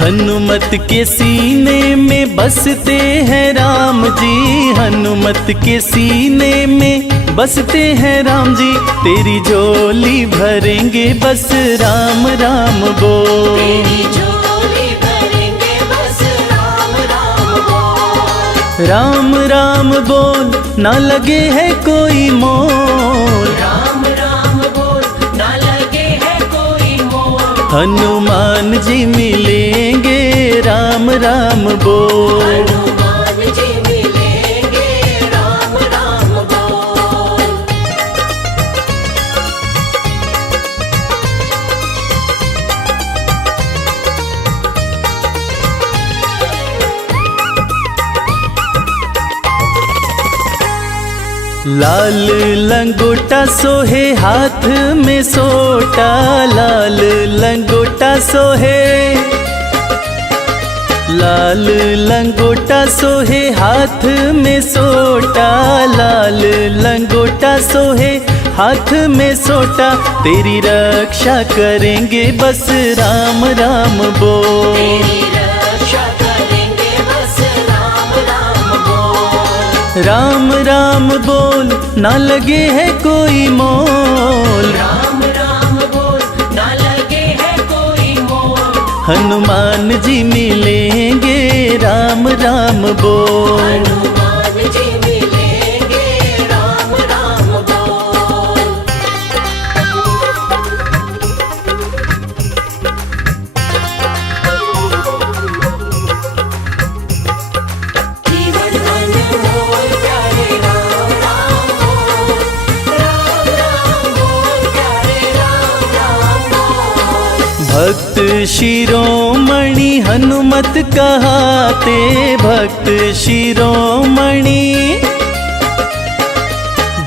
हनुमत के सीने में बसते हैं राम जी, हनुमत के सीने में बसते हैं राम जी। तेरी झोली भरेंगे बस राम राम बोल, तेरी झोली भरेंगे बस राम राम बोल, राम राम बोल ना लगे है कोई मोल, राम राम बोल ना लगे है कोई मोल। हनुमान जी मिलेंगे राम राम बोल। हनुमान जी मिलेंगे राम राम बोल। लाल लंगोटा सोहे हाथ में सोटा, लाल लंगोटा सोहे, लाल लंगोटा सोहे हाथ में सोटा, लाल लंगोटा सोहे हाथ में सोटा। तेरी रक्षा करेंगे बस राम राम बोल, तेरी रक्षा करेंगे बस राम राम बोल, राम राम बोल ना लगे है कोई मोल, राम राम बोल ना लगे है कोई मोल। हनुमान जी मिलेंगे राम राम बोल। हनुमान जी मिलेंगे राम राम बोल। जीवन अनमोल प्यारे राम राम बोल, राम राम बोल प्यारे राम राम बोल। भक्त शिरोमणि हनुमत कहाते, भक्त शिरोमणि,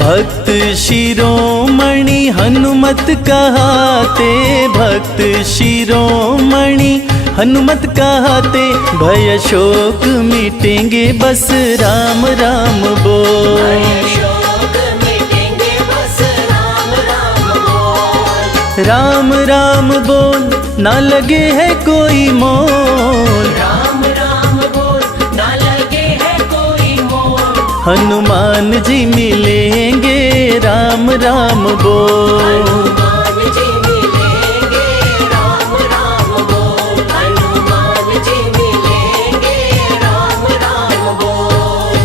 भक्त शिरोमणि हनुमत कहाते, भक्त शिरोमणि हनुमत कहते भय शोक मिटेंगे, बस राम राम बोल। शोक मिटेंगे, बस राम राम बोल। राम राम बोल, ना लगे है कोई मोल। राम राम बोल, ना लगे है कोई मोल। हनुमान जी मिलेंगे, राम राम बोल। हनुमान जी मिलेंगे, राम राम बोल। हनुमान जी मिलेंगे, राम राम बोल।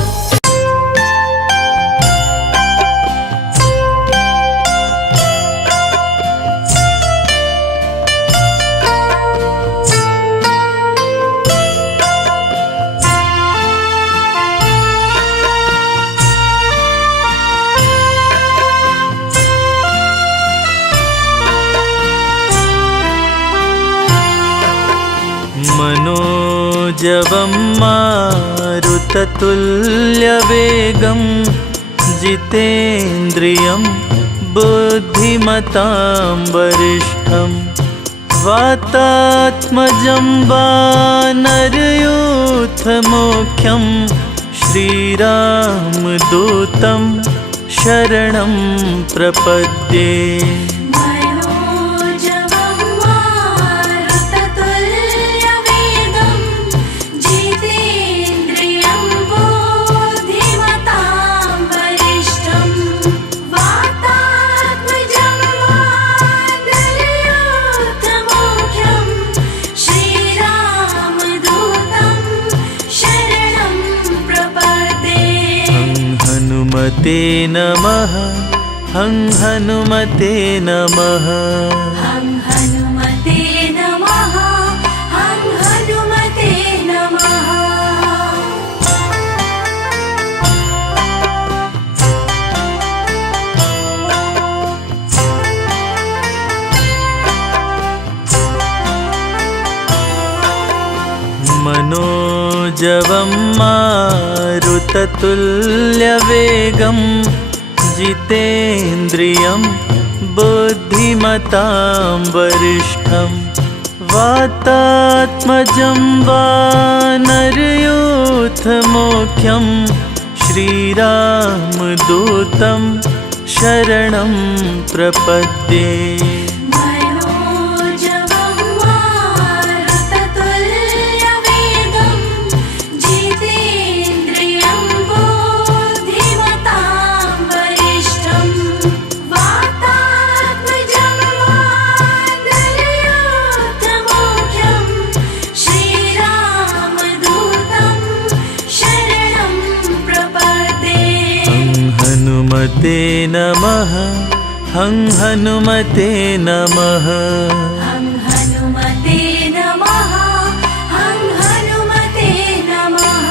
मनोजवं मारुततुल्यवेगं जितेन्द्रियं बुद्धिमतां वरिष्ठं वातात्मजं वानरयूथमुख्यं श्रीरामदूतं शरणं प्रपद्ये। मनोजवं मारुततुल्यवेगं जितेन्द्रियं बुद्धिमतां वरिष्ठं वातात्मजं वानरयूथमुख्यं श्रीरामदूतं शरणं प्रपद्ये। हनुमते नमः, हं हनुमते नमः। हं हनुमते नमः, हं हनुमते नमः। मनोजवं मारुततुल्यवेगं जितेन्द्रियं बुद्धिमतां वरिष्ठं वातात्मजं वानरयूथमुख्यं श्रीरामदूतं शरणं प्रपद्ये। मनोजवं मारुततुल्यवेगं जितेन्द्रियं बुद्धिमतां वरिष्ठं वातात्मजं वानरयूथमुख्यं श्रीरामदूतं शरणं प्रपद्ये। हनुमते नमः, हं हनुमते नमः। हं हनुमते नमः, हं हनुमते नमः।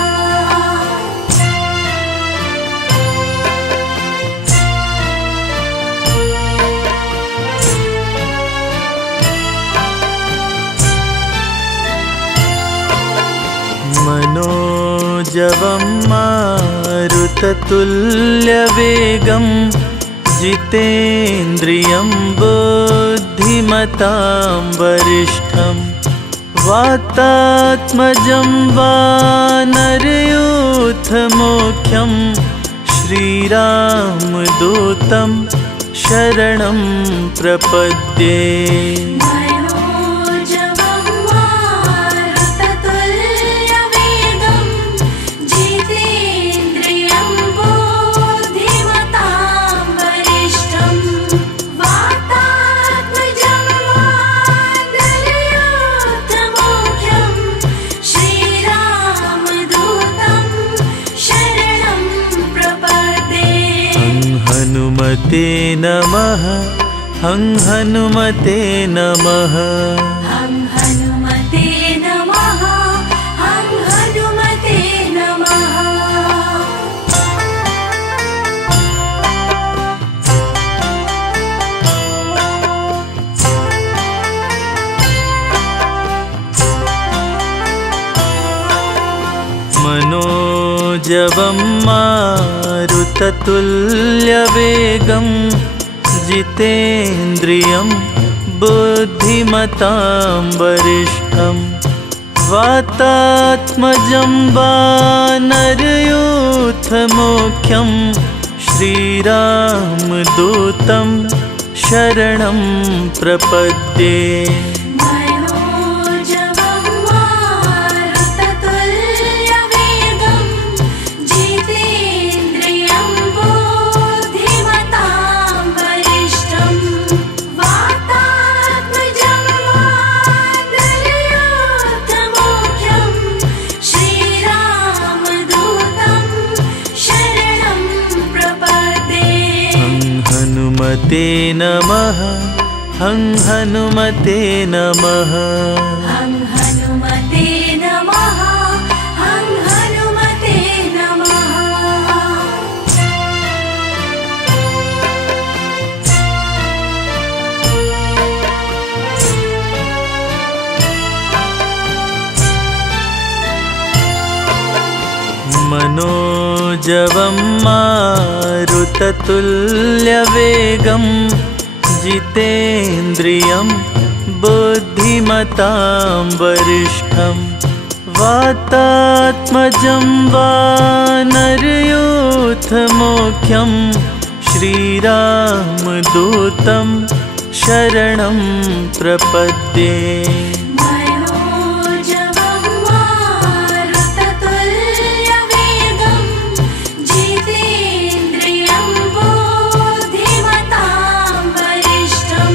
मनोजवं मारुततुल्यवेगं जितेन्द्रियं बुद्धिमतां वरिष्ठं वातात्मजं वानरयूथमुख्यं श्रीरामदूतं शरणं प्रपद्ये। मनोजवं मारुततुल्यवेगं जितेन्द्रियं बुद्धिमतां वरिष्ठं वातात्मजं वानरयूथमुख्यं श्रीरामदूतं शरणं प्रपद्ये। हनुमते नमः, हं हनुमते नमः। हं हनुमते नमः, हं हनुमते नमः। मनोजवं मारुततुल्यवेगं जितेन्द्रियं बुद्धिमतां वरिष्ठं वातात्मजं वानरयूथमुख्यं श्रीरामदूतं शरणं प्रपद्ये मनोजवं मारुततुल्यवेगं जितेन्द्रियं बुद्धिमतां वरिष्ठं वातात्मजं वानरयूथमुख्यं श्रीरामदूतं शरणं प्रपद्ये। हनुमते नमः हनुमते नमः हनुमते नमः हनुमते नमः। मनोजवं मारुततुल्यवेगं जितेन्द्रियं बुद्धिमतां वरिष्ठं वातात्मजं वानरयूथमुख्यं श्रीरामदूतं शरणं प्रपद्ये मनोजवं मारुततुल्यवेगं जितेन्द्रियं बुद्धिमतां वरिष्ठं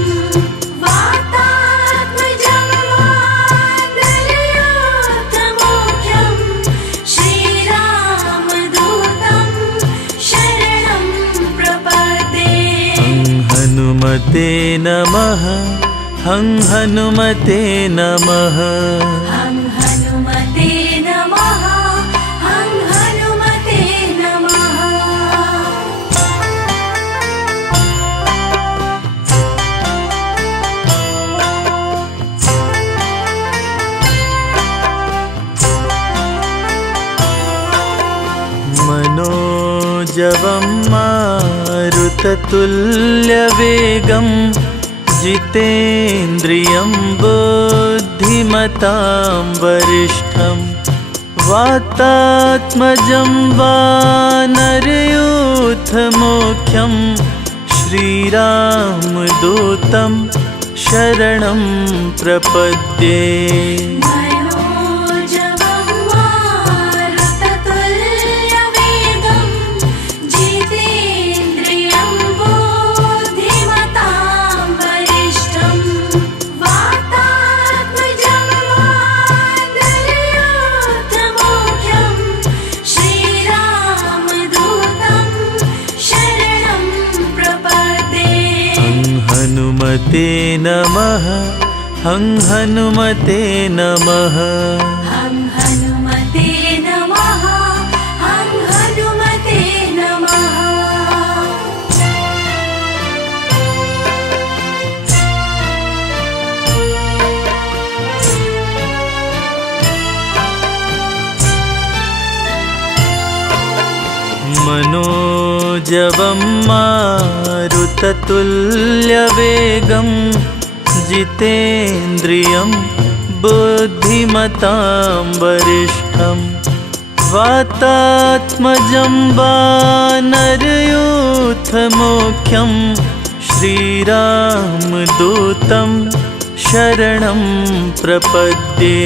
वातात्मजं वानरयूथमुख्यं श्रीरामदूतं शरणं प्रपद्ये। हनुमते नमः हनुमते नमः हनुमते नमः हनुमते नमः। मनोजवं मारुततुल्यवेगं जितेन्द्रियं बुद्धिमतां वरिष्ठं वातात्मजं वानरयूथमुख्यं श्रीरामदूतं शरणं प्रपद्ये मनोजवं मारुततुल्यवेगं जितेन्द्रियं बुद्धिमतां वरिष्ठं वातात्मजं वानरयूथमुख्यं श्रीरामदूतं शरणं प्रपद्ये। हनुमते नमः हनुमते नमः हनुमते नमः हनुमते नमः। मनोजवं मारुततुल्यवेगं जितेन्द्रियं बुद्धिमतां वरिष्ठं वातात्मजं वानरयूथमुख्यं श्रीरामदूतं शरणं प्रपद्ये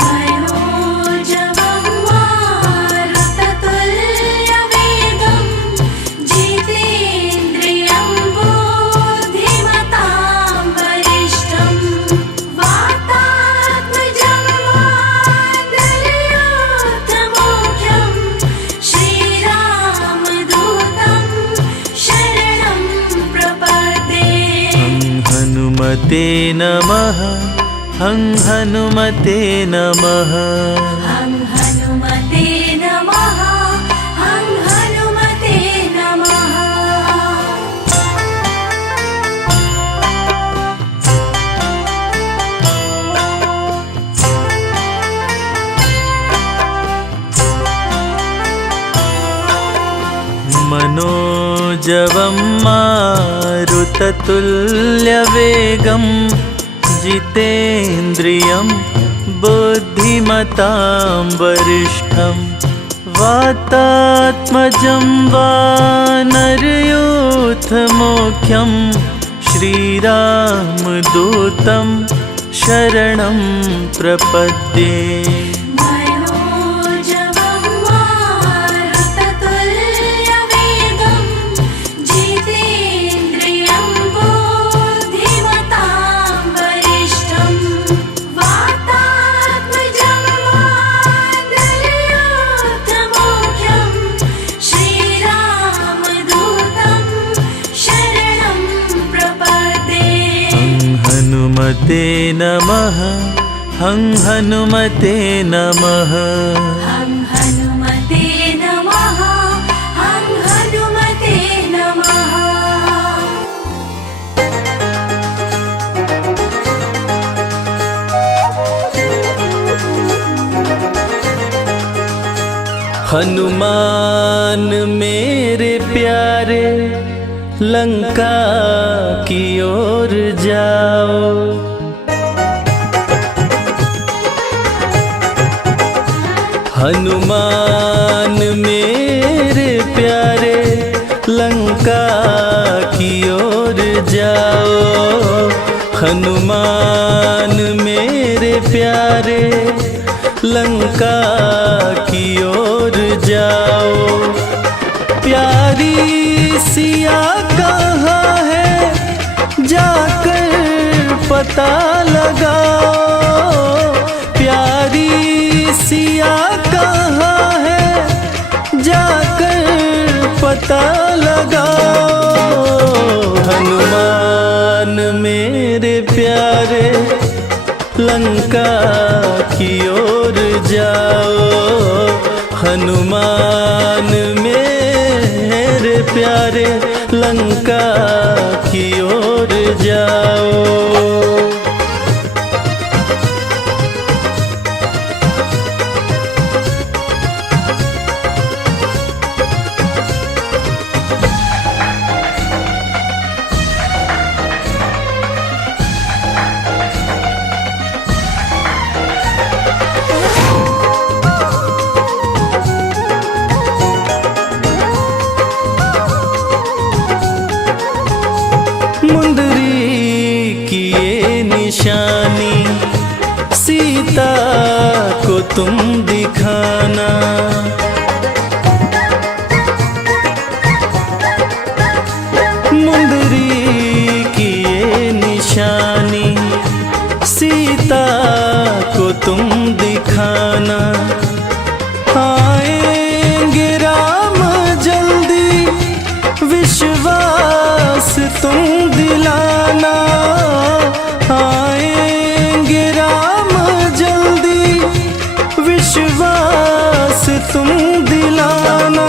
मनोजवं मारुततुल्यवेगं जितेन्द्रियं बुद्धिमतां वरिष्ठं वातात्मजं वानरयूथमुख्यं श्रीरामदूतं शरणं प्रपद्ये। हनुमते नमः हनुमते नमः हनुमते नमः हनुमते नमः। मनोजवं मारुततुल्यवेगं जितेन्द्रियं बुद्धिमतां वरिष्ठं वातात्मजं वानरयूथमुख्यं श्रीरामदूतं शरणं प्रपद्ये। मनोजवं मारुततुल्यवेगं जितेन्द्रियं बुद्धिमतां वरिष्ठं वातात्मजं वानरयूथमुख्यं श्रीरामदूतं शरणं प्रपद्ये। हनुमते नमः, हं हनुमते नमः। हं हनुमते नमः, हं हनुमते नमः। हनुमान मेरे प्यारे लंका की ओर जाओ। हनुमान मेरे प्यारे लंका की ओर जाओ। हनुमान मेरे प्यारे लंका की ओर जाओ। प्यारी सिया कहाँ है जाकर पता लगाओ। प्यारी सिया कहाँ है जाकर पता लगाओ। हनुमान मेरे प्यारे लंका की ओर जाओ। हनुमान मेरे प्यारे लंका की ओर जाओ। मुंदरी की ये निशानी सीता को तुम दिखाना। मुंदरी की ये निशानी सीता को तुम दिखाना। आएंगे राम जल्दी विश्वास तुम दिलाना। आएंगे राम जल्दी विश्वास तुम दिलाना।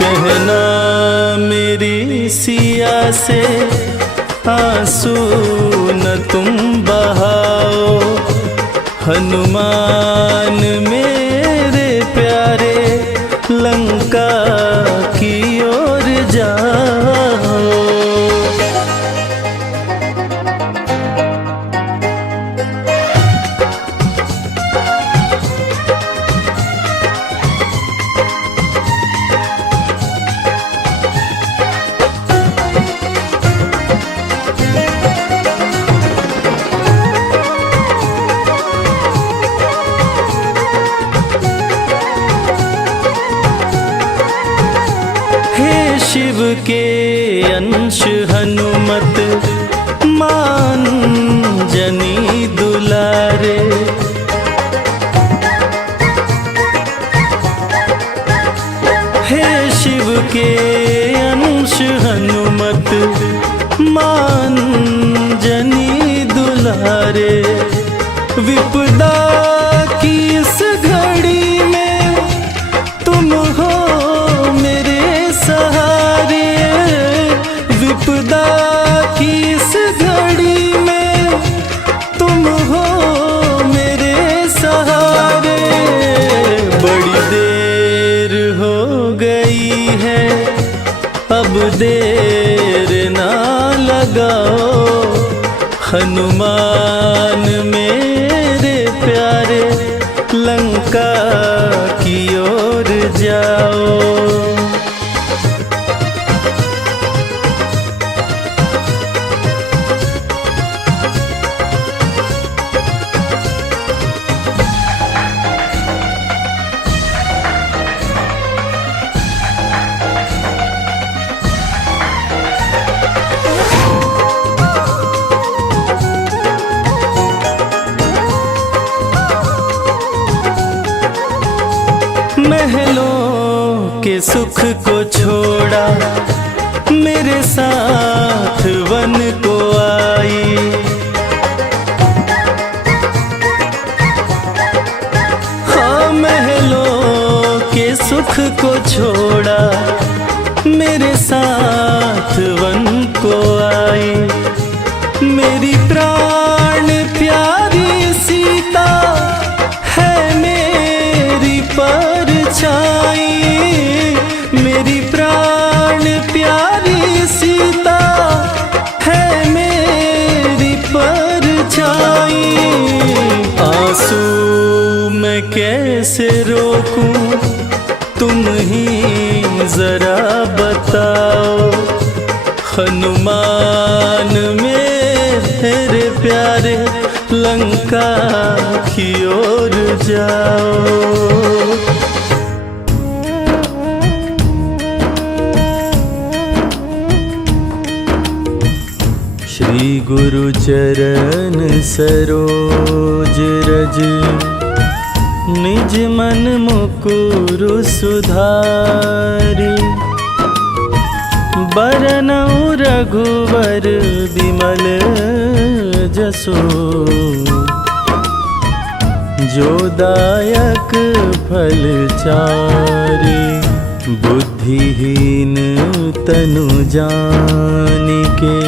कहना मेरी सिया से आंसू न तुम बहाओ। हनुमान मेरे प्यारे लंका की ओर जाओ। शिव के अंश हनुमत मान जनी दुलारे। हे शिव के अंश हनुमत मान जनी दुलारे। विपदा की इस घड़ी में तुम हो मेरे सहारे। विपदा की इस घड़ी में तुम हो मेरे सहारे। बड़ी देर हो गई है अब देर ना लगाओ। हनुमान मेरे लंका की ओर जाओ। महलों के सुख को छोड़ा, मेरे साथ वन को आई। हाँ, महलों के सुख को छोड़ा, मेरे साथ वन को आई। मेरी प्राण प्यारी सीता है मेरी परछाई। मेरी प्राण प्यारी सीता है मेरी परछाई। आंसू मैं कैसे रोकूं, तुम ही जरा बताओ। हनुमान मेरे प्यारे, लंका की ओर जाओ। श्री गुरु चरण सरोज रज, निज मन मुकुरु सुधारी। बरनउँ रघुवर बिमल जसो, जो दायक फल चारि। बुद्धिहीन तनु जानिके,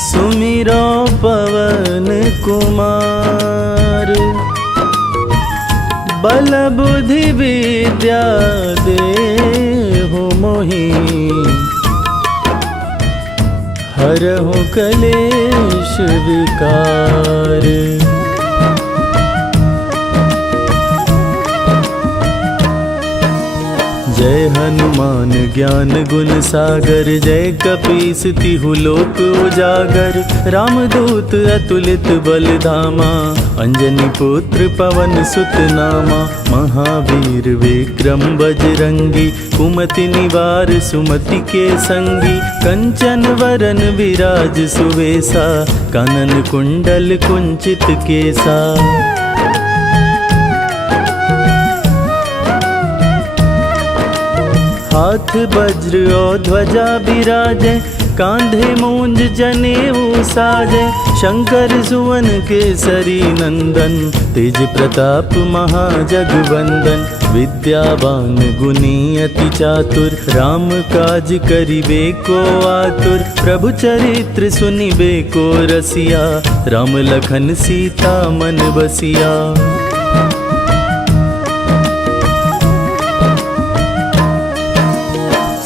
सुमिरो पवन कुमार। बल बुद्धि विद्या देहु मोहि, हरहु कलेश विकार। जय हनुमान ज्ञान गुण सागर, जय कपीस तिहु लोक उजागर। रामदूत अतुलित बल धामा, अंजनी पुत्र पवन सुत नामा। महावीर विक्रम बजरंगी, कुमति निवार सुमति के संगी। कंचन वरन विराज सुवेसा, कानन कुंडल कुंचित केसा। हाथ वज्र और ध्वजा बिराजे, कांधे मूंज जनेऊ साजे। शंकर सुवन केसरी नंदन, तेज प्रताप महाजगवंदन। विद्यावान गुणी अति चातुर, राम काज करिबे को आतुर। प्रभु चरित्र सुनिबे को रसिया, राम लखन सीता मन बसिया।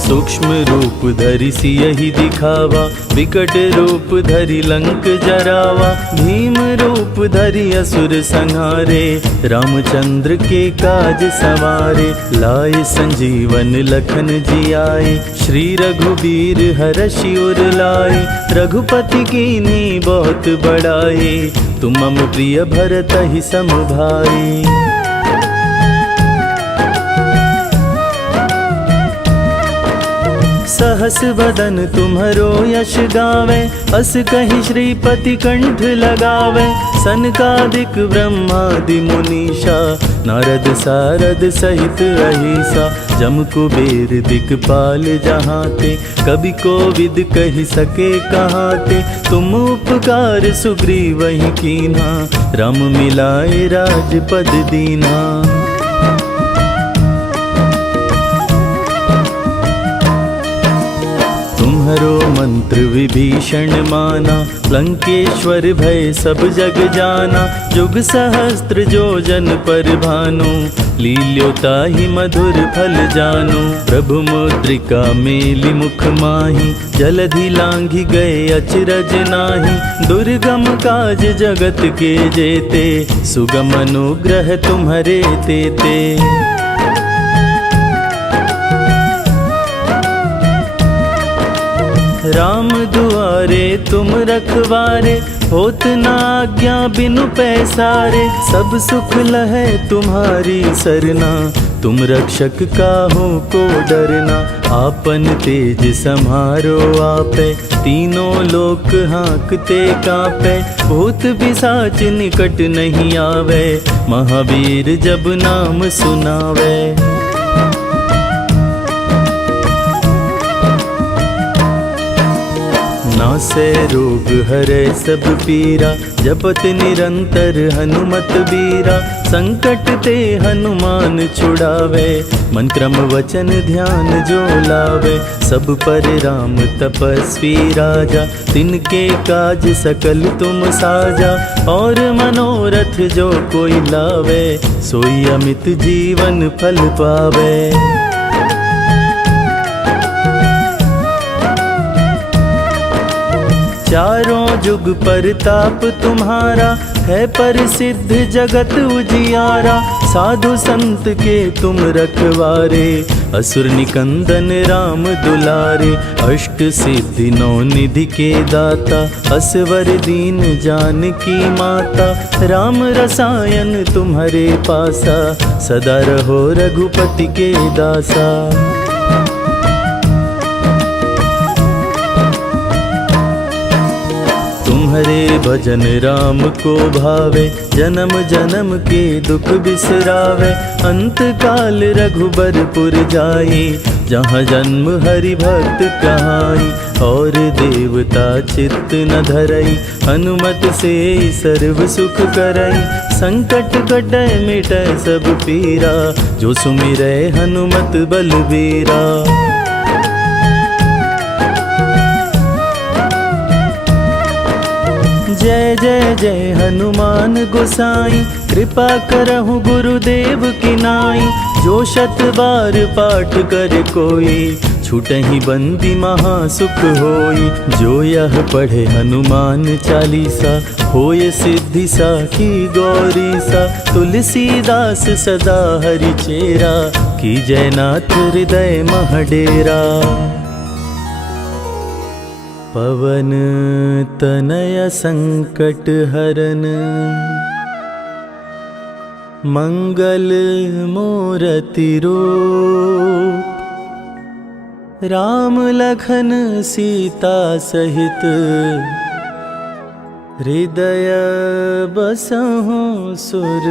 सूक्ष्म रूप धरि सियहि दिखावा, विकट रूप धरि लंक जरावा। भीम रूप धरि असुर संहारे, रामचंद्र के काज सवारे। लाए संजीवन लखन जियाए, श्री रघुबीर हरषि उर लाए। रघुपति कीन्ही बहुत बड़ाई, तुम मम प्रिय भरतहि सम भाई। सहस बदन तुम्हरो यश गावे, अस कहि श्रीपति कंठ लगावे। सनकादिक ब्रह्मादि मुनीषा, नारद सारद सहित अहिसा। जम कुबेर दिक्पाल जहाते, कवि कोविद कहि सके कहाते। तुम उपकार सुग्रीवहि कीन्हा, राम मिलाए राजपद दीन्हा। तुम्हरो मंत्र विभीषण माना, लंकेश्वर भय सब जग जाना। जुग सहस्त्र जो जन पर भानु, लील्योताहि मधुर फल जानो, प्रभु मुद्रिका मेलि मुख माहि, जलधि लांघि गए अचरज नाही। दुर्गम काज जगत के जेते, सुगम अनुग्रह तुम्हरे तेते। राम दुआरे तुम रखवारे, होत न आज्ञा बिनु पैसारे। सब सुख लहै तुम्हारी सरना, तुम रक्षक काहू को डरना। आपन तेज सम्हारो आपे, तीनों लोक हाँकते कांपे। भूत पिशाच निकट नहीं आवे, महावीर जब नाम सुनावे। नासै रोग हरै सब पीरा, जपत निरंतर हनुमत बीरा। संकट ते हनुमान छुड़ावे, मन क्रम वचन ध्यान जो लावे। सब पर राम तपस्वी राजा, तिनके काज सकल तुम साजा। और मनोरथ जो कोई लावे, सोई अमित जीवन फल पावे। चारों जुग परताप तुम्हारा, है प्रसिद्ध जगत उजियारा। साधु संत के तुम रखवारे, असुर निकंदन राम दुलारे। अष्ट सिद्धि नौ निधि के दाता, असवर दीन जानकी माता। राम रसायन तुम्हारे पासा, सदा रहो रघुपति के दासा। तुम्हारे भजन राम को भावे, जन्म जन्म के दुख बिसरावे। अंत काल रघुबरपुर जाई, जहाँ जन्म हरि भक्त कहाई। और देवता चित्त न धरई, हनुमत से सर्व सुख करई। संकट कटै मिटै सब पीरा, जो सुमिरै हनुमत बलबीरा। जय जय जय हनुमान गोसाई, कृपा करहु गुरुदेव की नाई। जो शत बार पाठ करे कोई, छूटहि बंदी महासुख होई। जो यह पढ़े हनुमान चालीसा, होय सिद्धि साखी गौरी सा। तुलसीदास सदा हरि चेरा, की जयनाथ हृदय मह डेरा। पवन तनय संकट हरन, मंगल मूरति रूप। राम लखन सीता सहित, हृदय बसहु सुरभूप।